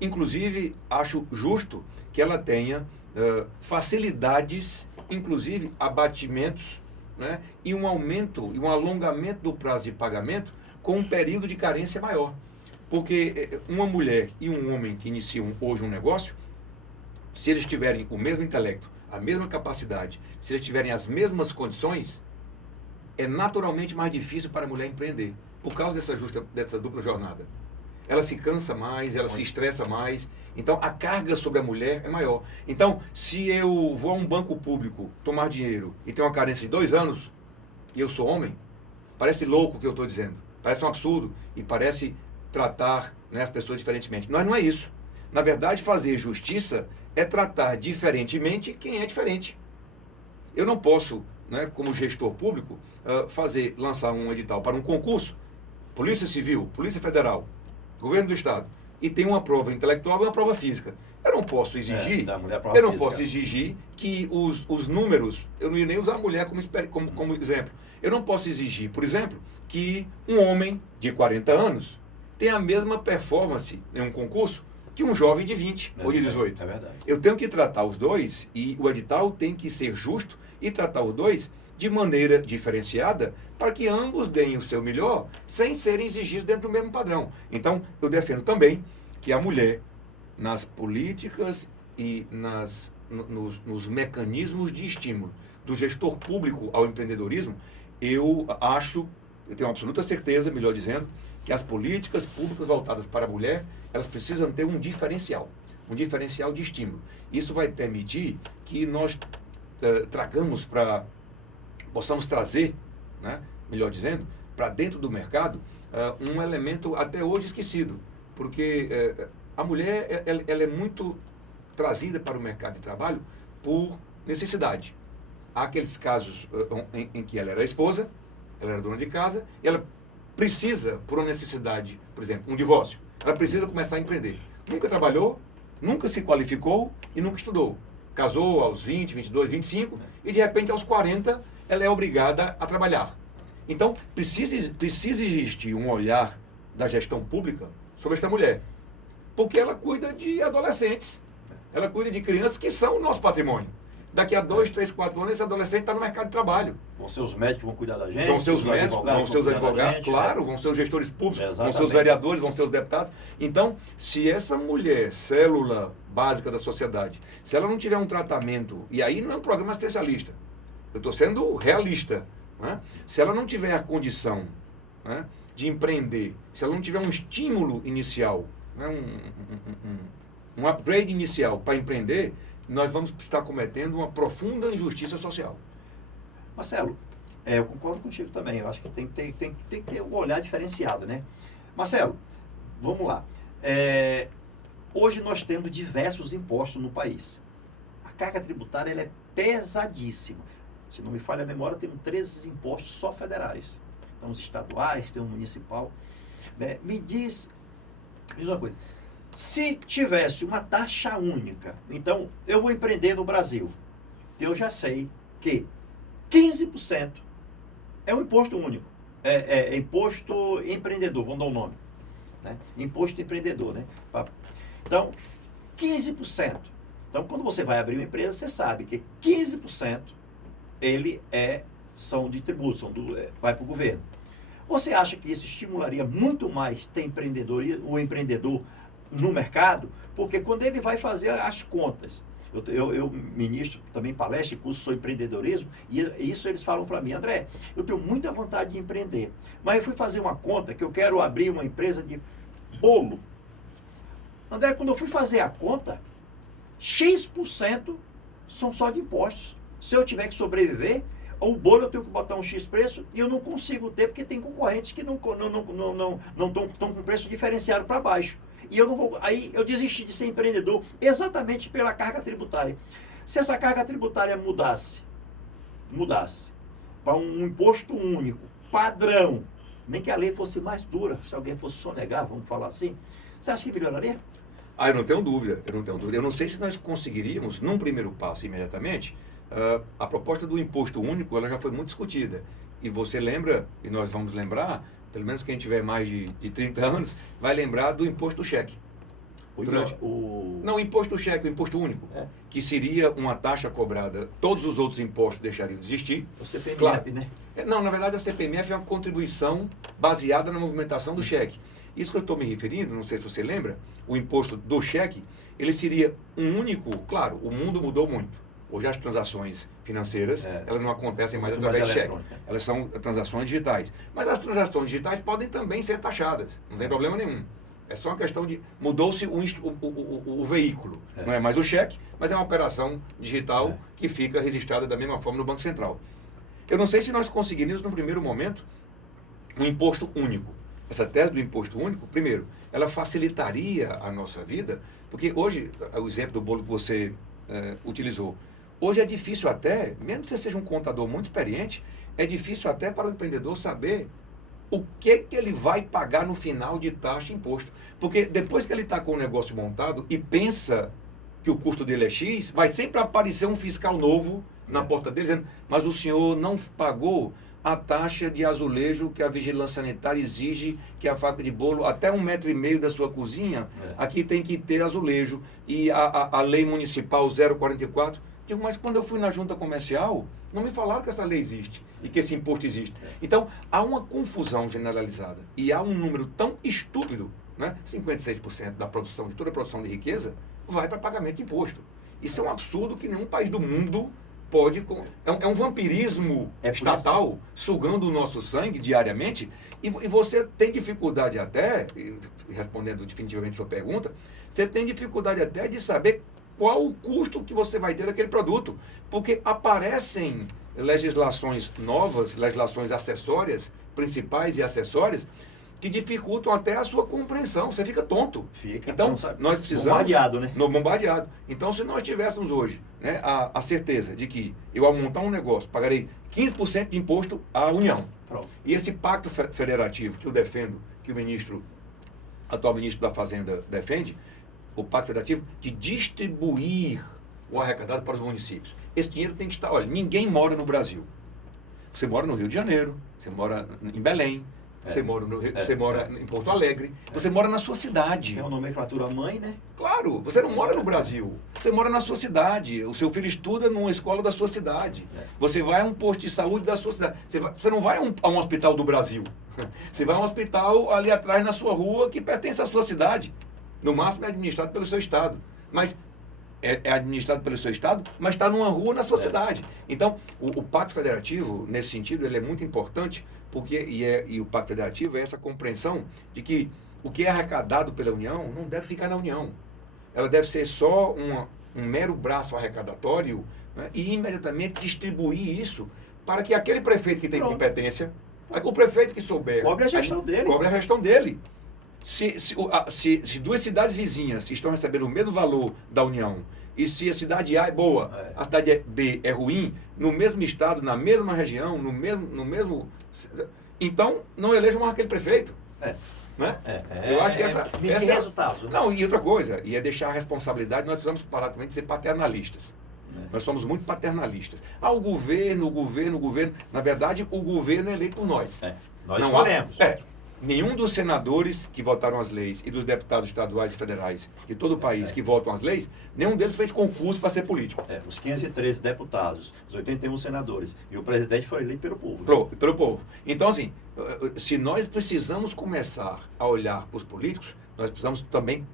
Inclusive, acho justo que ela tenha facilidades, inclusive abatimentos, né, e um aumento e um alongamento do prazo de pagamento com um período de carência maior. Porque uma mulher e um homem que iniciam hoje um negócio, se eles tiverem o mesmo intelecto, a mesma capacidade, se eles tiverem as mesmas condições, é naturalmente mais difícil para a mulher empreender, por causa dessa dupla jornada. Ela se cansa mais, ela se estressa mais, então a carga sobre a mulher é maior. Então, se eu vou a um banco público tomar dinheiro e tenho uma carência de 2 anos, e eu sou homem, parece louco o que eu estou dizendo, parece um absurdo, e parece tratar, né, as pessoas diferentemente. Mas não é isso. Na verdade, fazer justiça é tratar diferentemente quem é diferente. Eu não posso, né, como gestor público, lançar um edital para um concurso, Polícia Civil, Polícia Federal, Governo do Estado, e tem uma prova intelectual e uma prova física. Eu não posso exigir, posso exigir que os números, eu não ia nem usar a mulher como exemplo, eu não posso exigir, por exemplo, que um homem de 40 anos tenha a mesma performance em um concurso que um jovem de 20 ou de 18. É verdade. Eu tenho que tratar os dois, e o edital tem que ser justo e tratar os dois de maneira diferenciada para que ambos deem o seu melhor sem serem exigidos dentro do mesmo padrão. Então, eu defendo também que a mulher, nas políticas e nos mecanismos de estímulo do gestor público ao empreendedorismo, eu tenho absoluta certeza, melhor dizendo, que as políticas públicas voltadas para a mulher, elas precisam ter um diferencial de estímulo. Isso vai permitir que nós possamos trazer, né, melhor dizendo, para dentro do mercado, um elemento até hoje esquecido, porque a mulher ela é muito trazida para o mercado de trabalho por necessidade. Há aqueles casos em que ela era esposa, ela era dona de casa, e ela precisa, por uma necessidade, por exemplo, um divórcio, ela precisa começar a empreender. Nunca trabalhou, nunca se qualificou e nunca estudou. Casou aos 20, 22, 25 e de repente aos 40 ela é obrigada a trabalhar. Então precisa existir um olhar da gestão pública sobre esta mulher, porque ela cuida de adolescentes, ela cuida de crianças que são o nosso patrimônio. Daqui a 2, 3, 4 anos esse adolescente está no mercado de trabalho. Vão ser os médicos que vão cuidar da gente. Vão ser os médicos, vão ser os advogados, claro, vão ser os gestores públicos, vão ser os vereadores, vão ser os deputados. Então, se essa mulher, célula básica da sociedade, se ela não tiver um tratamento, e aí não é um programa assistencialista, eu estou sendo realista, né? Se ela não tiver a condição, né, de empreender, se ela não tiver um estímulo inicial, né, um upgrade inicial para empreender, nós vamos estar cometendo uma profunda injustiça social. Marcelo, eu concordo contigo também. Eu acho que tem que ter um olhar diferenciado, né? Marcelo, vamos lá. Hoje nós temos diversos impostos no país. A carga tributária ela é pesadíssima. Se não me falha a memória, temos 13 impostos só federais. Então, os estaduais, tem um municipal. Né? Me diz uma coisa. Se tivesse uma taxa única, então eu vou empreender no Brasil, eu já sei que 15% é um imposto único, é imposto empreendedor, vamos dar um nome, né? Imposto empreendedor, né? Então, 15%. Então, quando você vai abrir uma empresa, você sabe que 15% são de tributo, vai para o governo. Você acha que isso estimularia muito mais ter o empreendedor no mercado? Porque quando ele vai fazer as contas, eu ministro também palestra e curso sobre empreendedorismo, e isso eles falam para mim: André, eu tenho muita vontade de empreender, mas eu fui fazer uma conta que eu quero abrir uma empresa de bolo. André, quando eu fui fazer a conta, X% são só de impostos. Se eu tiver que sobreviver, o bolo eu tenho que botar um X preço e eu não consigo ter, porque tem concorrentes que não estão com preço diferenciado para baixo. E eu não vou. Aí eu desisti de ser empreendedor exatamente pela carga tributária. Se essa carga tributária mudasse para um imposto único, padrão, nem que a lei fosse mais dura, se alguém fosse sonegar, vamos falar assim, você acha que melhoraria? Eu não tenho dúvida, Eu não sei se nós conseguiríamos, num primeiro passo imediatamente, a proposta do imposto único, ela já foi muito discutida. E você lembra, e nós vamos lembrar, pelo menos quem tiver mais de 30 anos, vai lembrar do imposto do cheque. Não, o imposto do cheque, o imposto único, que seria uma taxa cobrada, todos os outros impostos deixariam de existir. O CPMF, claro, né? Não, na verdade a CPMF é uma contribuição baseada na movimentação do cheque. Isso que eu estou me referindo, não sei se você lembra, o imposto do cheque, ele seria um único, claro, o mundo mudou muito. Hoje as transações financeiras, elas não acontecem mais através de cheque. Elas são transações digitais. Mas as transações digitais podem também ser taxadas. Não tem problema nenhum. É só uma questão de... Mudou-se o veículo. Não é mais o cheque, mas é uma operação digital que fica registrada da mesma forma no Banco Central. Eu não sei se nós conseguiríamos, no primeiro momento, um imposto único. Essa tese do imposto único, primeiro, ela facilitaria a nossa vida, porque hoje, o exemplo do bolo que você utilizou, hoje é difícil até, mesmo que você seja um contador muito experiente, é difícil até para o empreendedor saber o que ele vai pagar no final de taxa e imposto. Porque depois que ele está com o negócio montado e pensa que o custo dele é X, vai sempre aparecer um fiscal novo na porta dele dizendo: mas o senhor não pagou a taxa de azulejo que a vigilância sanitária exige que a fábrica de bolo, até 1,5 metro da sua cozinha, aqui tem que ter azulejo. E a lei municipal 044... Digo, mas quando eu fui na junta comercial, não me falaram que essa lei existe e que esse imposto existe. Então, há uma confusão generalizada e há um número tão estúpido, né? 56% da produção, de toda a produção de riqueza, vai para pagamento de imposto. Isso é um absurdo que nenhum país do mundo pode... É um vampirismo estatal sugando o nosso sangue diariamente e você tem dificuldade até, respondendo definitivamente a sua pergunta, você tem dificuldade até de saber qual o custo que você vai ter daquele produto. Porque aparecem legislações novas, legislações acessórias, principais e acessórias, que dificultam até a sua compreensão. Você fica tonto. Então, nós precisamos... Bombardeado, né? Bombardeado. Então, se nós tivéssemos hoje, né, a certeza de que eu, ao montar um negócio, pagarei 15% de imposto à União. Pronto. E esse pacto federativo que eu defendo, que o atual ministro da Fazenda defende, o pacto federativo, de distribuir o arrecadado para os municípios. Esse dinheiro tem que estar... Olha, ninguém mora no Brasil. Você mora no Rio de Janeiro, você mora em Belém, você mora, em Porto Alegre, você mora na sua cidade. É uma nomenclatura mãe, né? Claro, você não mora no Brasil, você mora na sua cidade, o seu filho estuda numa escola da sua cidade, você vai a um posto de saúde da sua cidade, você não vai a um hospital do Brasil, você vai a um hospital ali atrás na sua rua que pertence à sua cidade, no máximo é administrado pelo seu estado, mas é administrado pelo seu estado, mas está numa rua na sua cidade. Então, o Pacto Federativo, nesse sentido, ele é muito importante, porque e o Pacto Federativo é essa compreensão de que o que é arrecadado pela União não deve ficar na União. Ela deve ser só um mero braço arrecadatório, né, e imediatamente distribuir isso para que aquele prefeito que tem competência, o prefeito que souber... Cobre a gestão dele. Cobre a gestão dele. Se duas cidades vizinhas estão recebendo o mesmo valor da União, e se a cidade A é boa, a cidade B é ruim, no mesmo estado, na mesma região, no mesmo então não elejam mais aquele prefeito. Né? Eu acho que essa é resultado. Não, e outra coisa, e é deixar a responsabilidade, nós precisamos parar também de ser paternalistas. Nós somos muito paternalistas. O governo. Na verdade, o governo é eleito por nós. Nós escolhemos. Nenhum dos senadores que votaram as leis e dos deputados estaduais e federais de todo o país que votam as leis, nenhum deles fez concurso para ser político. Os 513 deputados, os 81 senadores e o presidente foi eleito pelo povo. Pelo povo. Então, assim, se nós precisamos começar a olhar para os políticos, nós precisamos também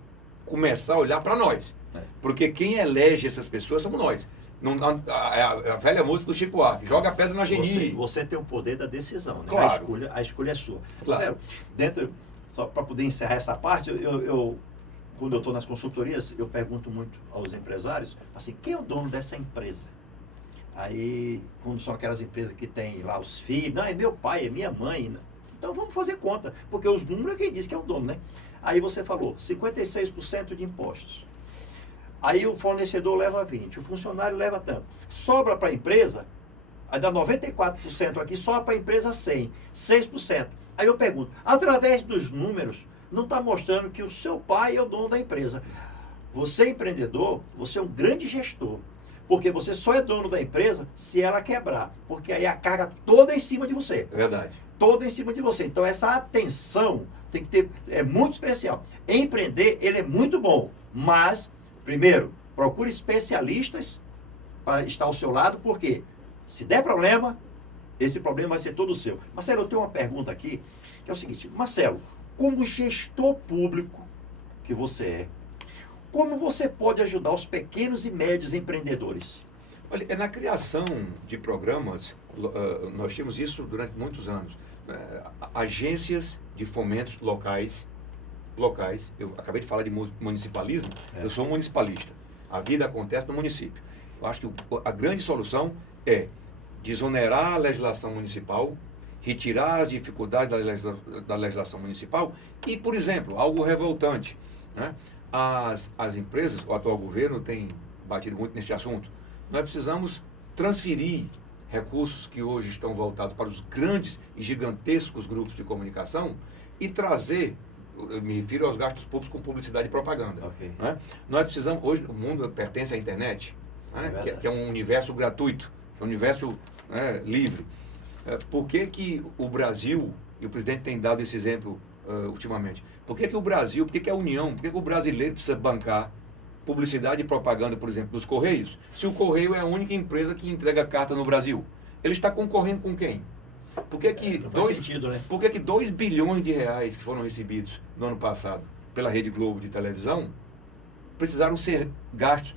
começar a olhar para nós. Porque quem elege essas pessoas somos nós. Não, a velha música do Chico Buarque, joga a pedra na Geni. Você tem o poder da decisão, né? Claro. A escolha é sua. Claro. Só para poder encerrar essa parte, quando eu estou nas consultorias, eu pergunto muito aos empresários, assim, quem é o dono dessa empresa? Aí, quando são aquelas empresas que tem lá os filhos, não, é meu pai, é minha mãe. Então vamos fazer conta, porque os números é quem diz que é o dono, né? Aí você falou, 56% de impostos. Aí o fornecedor leva 20%, o funcionário leva tanto. Sobra para a empresa, aí dá 94% aqui, sobra para a empresa 100%, 6%. Aí eu pergunto, através dos números, não está mostrando que o seu pai é o dono da empresa. Você, empreendedor, você é um grande gestor, porque você só é dono da empresa se ela quebrar, porque aí a carga toda é em cima de você. É verdade. Toda em cima de você. Então essa atenção tem que ter, é muito especial. Empreender, ele é muito bom, mas... Primeiro, procure especialistas para estar ao seu lado, porque se der problema, esse problema vai ser todo seu. Marcelo, eu tenho uma pergunta aqui, que é o seguinte. Marcelo, como gestor público que você é, como você pode ajudar os pequenos e médios empreendedores? Olha, na criação de programas, nós tínhamos isso durante muitos anos. Agências de fomentos locais, eu acabei de falar de municipalismo, eu sou um municipalista. A vida acontece no município. Eu acho que a grande solução é desonerar a legislação municipal, retirar as dificuldades da legislação municipal e, por exemplo, algo revoltante, né? As empresas, o atual governo tem batido muito nesse assunto. Nós precisamos transferir recursos que hoje estão voltados para os grandes e gigantescos grupos de comunicação e trazer... Eu me refiro aos gastos públicos com publicidade e propaganda. Né? Nós precisamos, hoje o mundo pertence à internet, né? que é um universo gratuito, que é um universo, né, livre. Por que o Brasil, e o presidente tem dado esse exemplo ultimamente, por que o Brasil, por que a União, por que o brasileiro precisa bancar publicidade e propaganda, por exemplo, dos Correios, se o Correio é a única empresa que entrega carta no Brasil? Ele está concorrendo com quem? Por que 2 bilhões de reais que foram recebidos no ano passado pela Rede Globo de televisão precisaram ser gastos?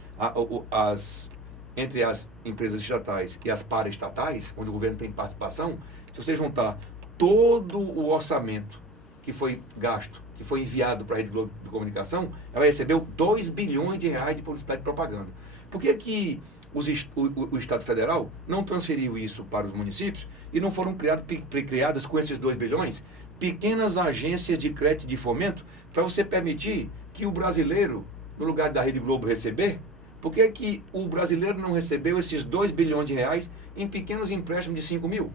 entre as empresas estatais e as paraestatais, onde o governo tem participação, se você juntar todo o orçamento que foi gasto, que foi enviado para a Rede Globo de Comunicação, ela recebeu 2 bilhões de reais de publicidade e propaganda. Por que o Estado Federal não transferiu isso para os municípios e não foram criadas com esses 2 bilhões pequenas agências de crédito e de fomento para você permitir que o brasileiro, no lugar da Rede Globo receber, por que o brasileiro não recebeu esses 2 bilhões de reais em pequenos empréstimos de 5 mil?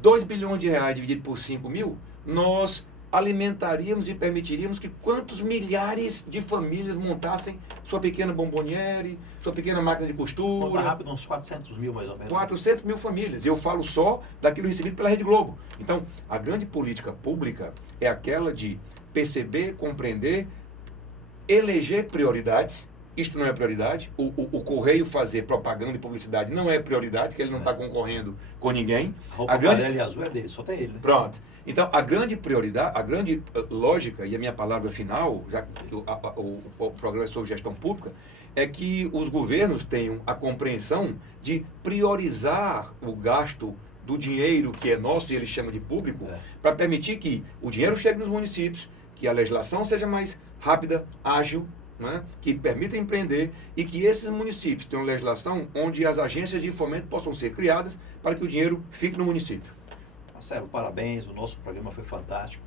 2 bilhões de reais dividido por 5 mil, nós alimentaríamos e permitiríamos que quantos milhares de famílias montassem sua pequena bomboniere, sua pequena máquina de costura. Conta rápido, uns 400 mil mais ou menos. 400 mil famílias. E eu falo só daquilo recebido pela Rede Globo. Então, a grande política pública é aquela de perceber, compreender, eleger prioridades. Isto não é prioridade. O Correio fazer propaganda e publicidade não é prioridade, porque ele não está concorrendo com ninguém. A roupa amarela e azul é dele, só tem ele, né? Pronto. Então, a grande prioridade, a grande lógica, e a minha palavra final, já que o programa é sobre gestão pública, é que os governos tenham a compreensão de priorizar o gasto do dinheiro que é nosso, e eles chamam de público, para permitir que o dinheiro chegue nos municípios, que a legislação seja mais rápida, ágil, né, que permita empreender e que esses municípios tenham legislação onde as agências de fomento possam ser criadas para que o dinheiro fique no município. Marcelo, parabéns, o nosso programa foi fantástico.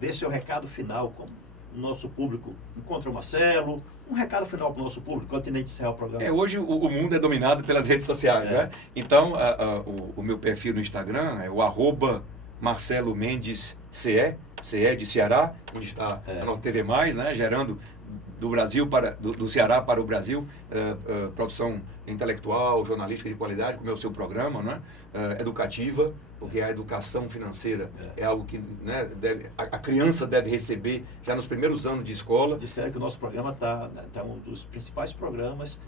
Dê seu recado final, como o nosso público encontra o Marcelo, um recado final para o nosso público, antes de encerrar o programa. Hoje o mundo é dominado pelas redes sociais, né? Então, o meu perfil no Instagram é o @Marcelo Mendes CE de Ceará, onde está a nossa TV+, né, gerando do Ceará para o Brasil, produção intelectual, jornalística de qualidade, como é o seu programa, né? Educativa, porque a educação financeira é algo que, né, a criança deve receber já nos primeiros anos de escola. Disseram que o nosso programa está um dos principais programas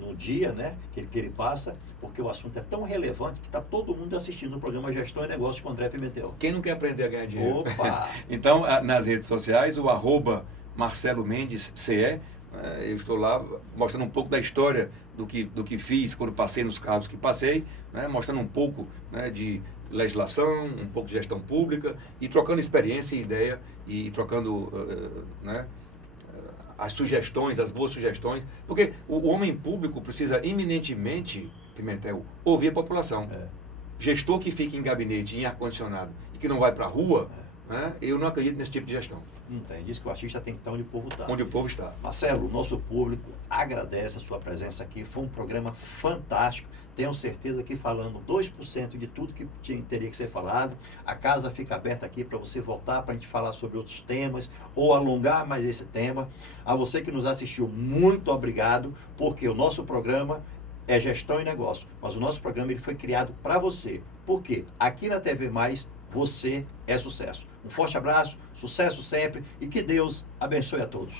no dia, né, que ele passa, porque o assunto é tão relevante que está todo mundo assistindo o programa Gestão e Negócios com André Pimentel. Quem não quer aprender a ganhar dinheiro? Opa! Então, nas redes sociais, o @Marcelo Mendes CE, eu estou lá mostrando um pouco da história do que fiz quando passei nos cargos que passei, né, mostrando um pouco, né, de legislação, um pouco de gestão pública e trocando experiência e ideia e trocando né, as sugestões, as boas sugestões, porque o homem público precisa eminentemente, Pimentel, ouvir a população. Gestor que fica em gabinete, em ar-condicionado e que não vai para a rua, né, eu não acredito nesse tipo de gestão. Não tem, diz que o artista tem que estar onde o povo está. Onde o povo está. Marcelo, o nosso público agradece a sua presença aqui, foi um programa fantástico. Tenho certeza que falando 2% de tudo que teria que ser falado. A casa fica aberta aqui para você voltar, para a gente falar sobre outros temas ou alongar mais esse tema. A você que nos assistiu, muito obrigado, porque o nosso programa é gestão e negócio, mas o nosso programa ele foi criado para você. Por quê? Aqui na TV+, você é sucesso. Um forte abraço, sucesso sempre e que Deus abençoe a todos.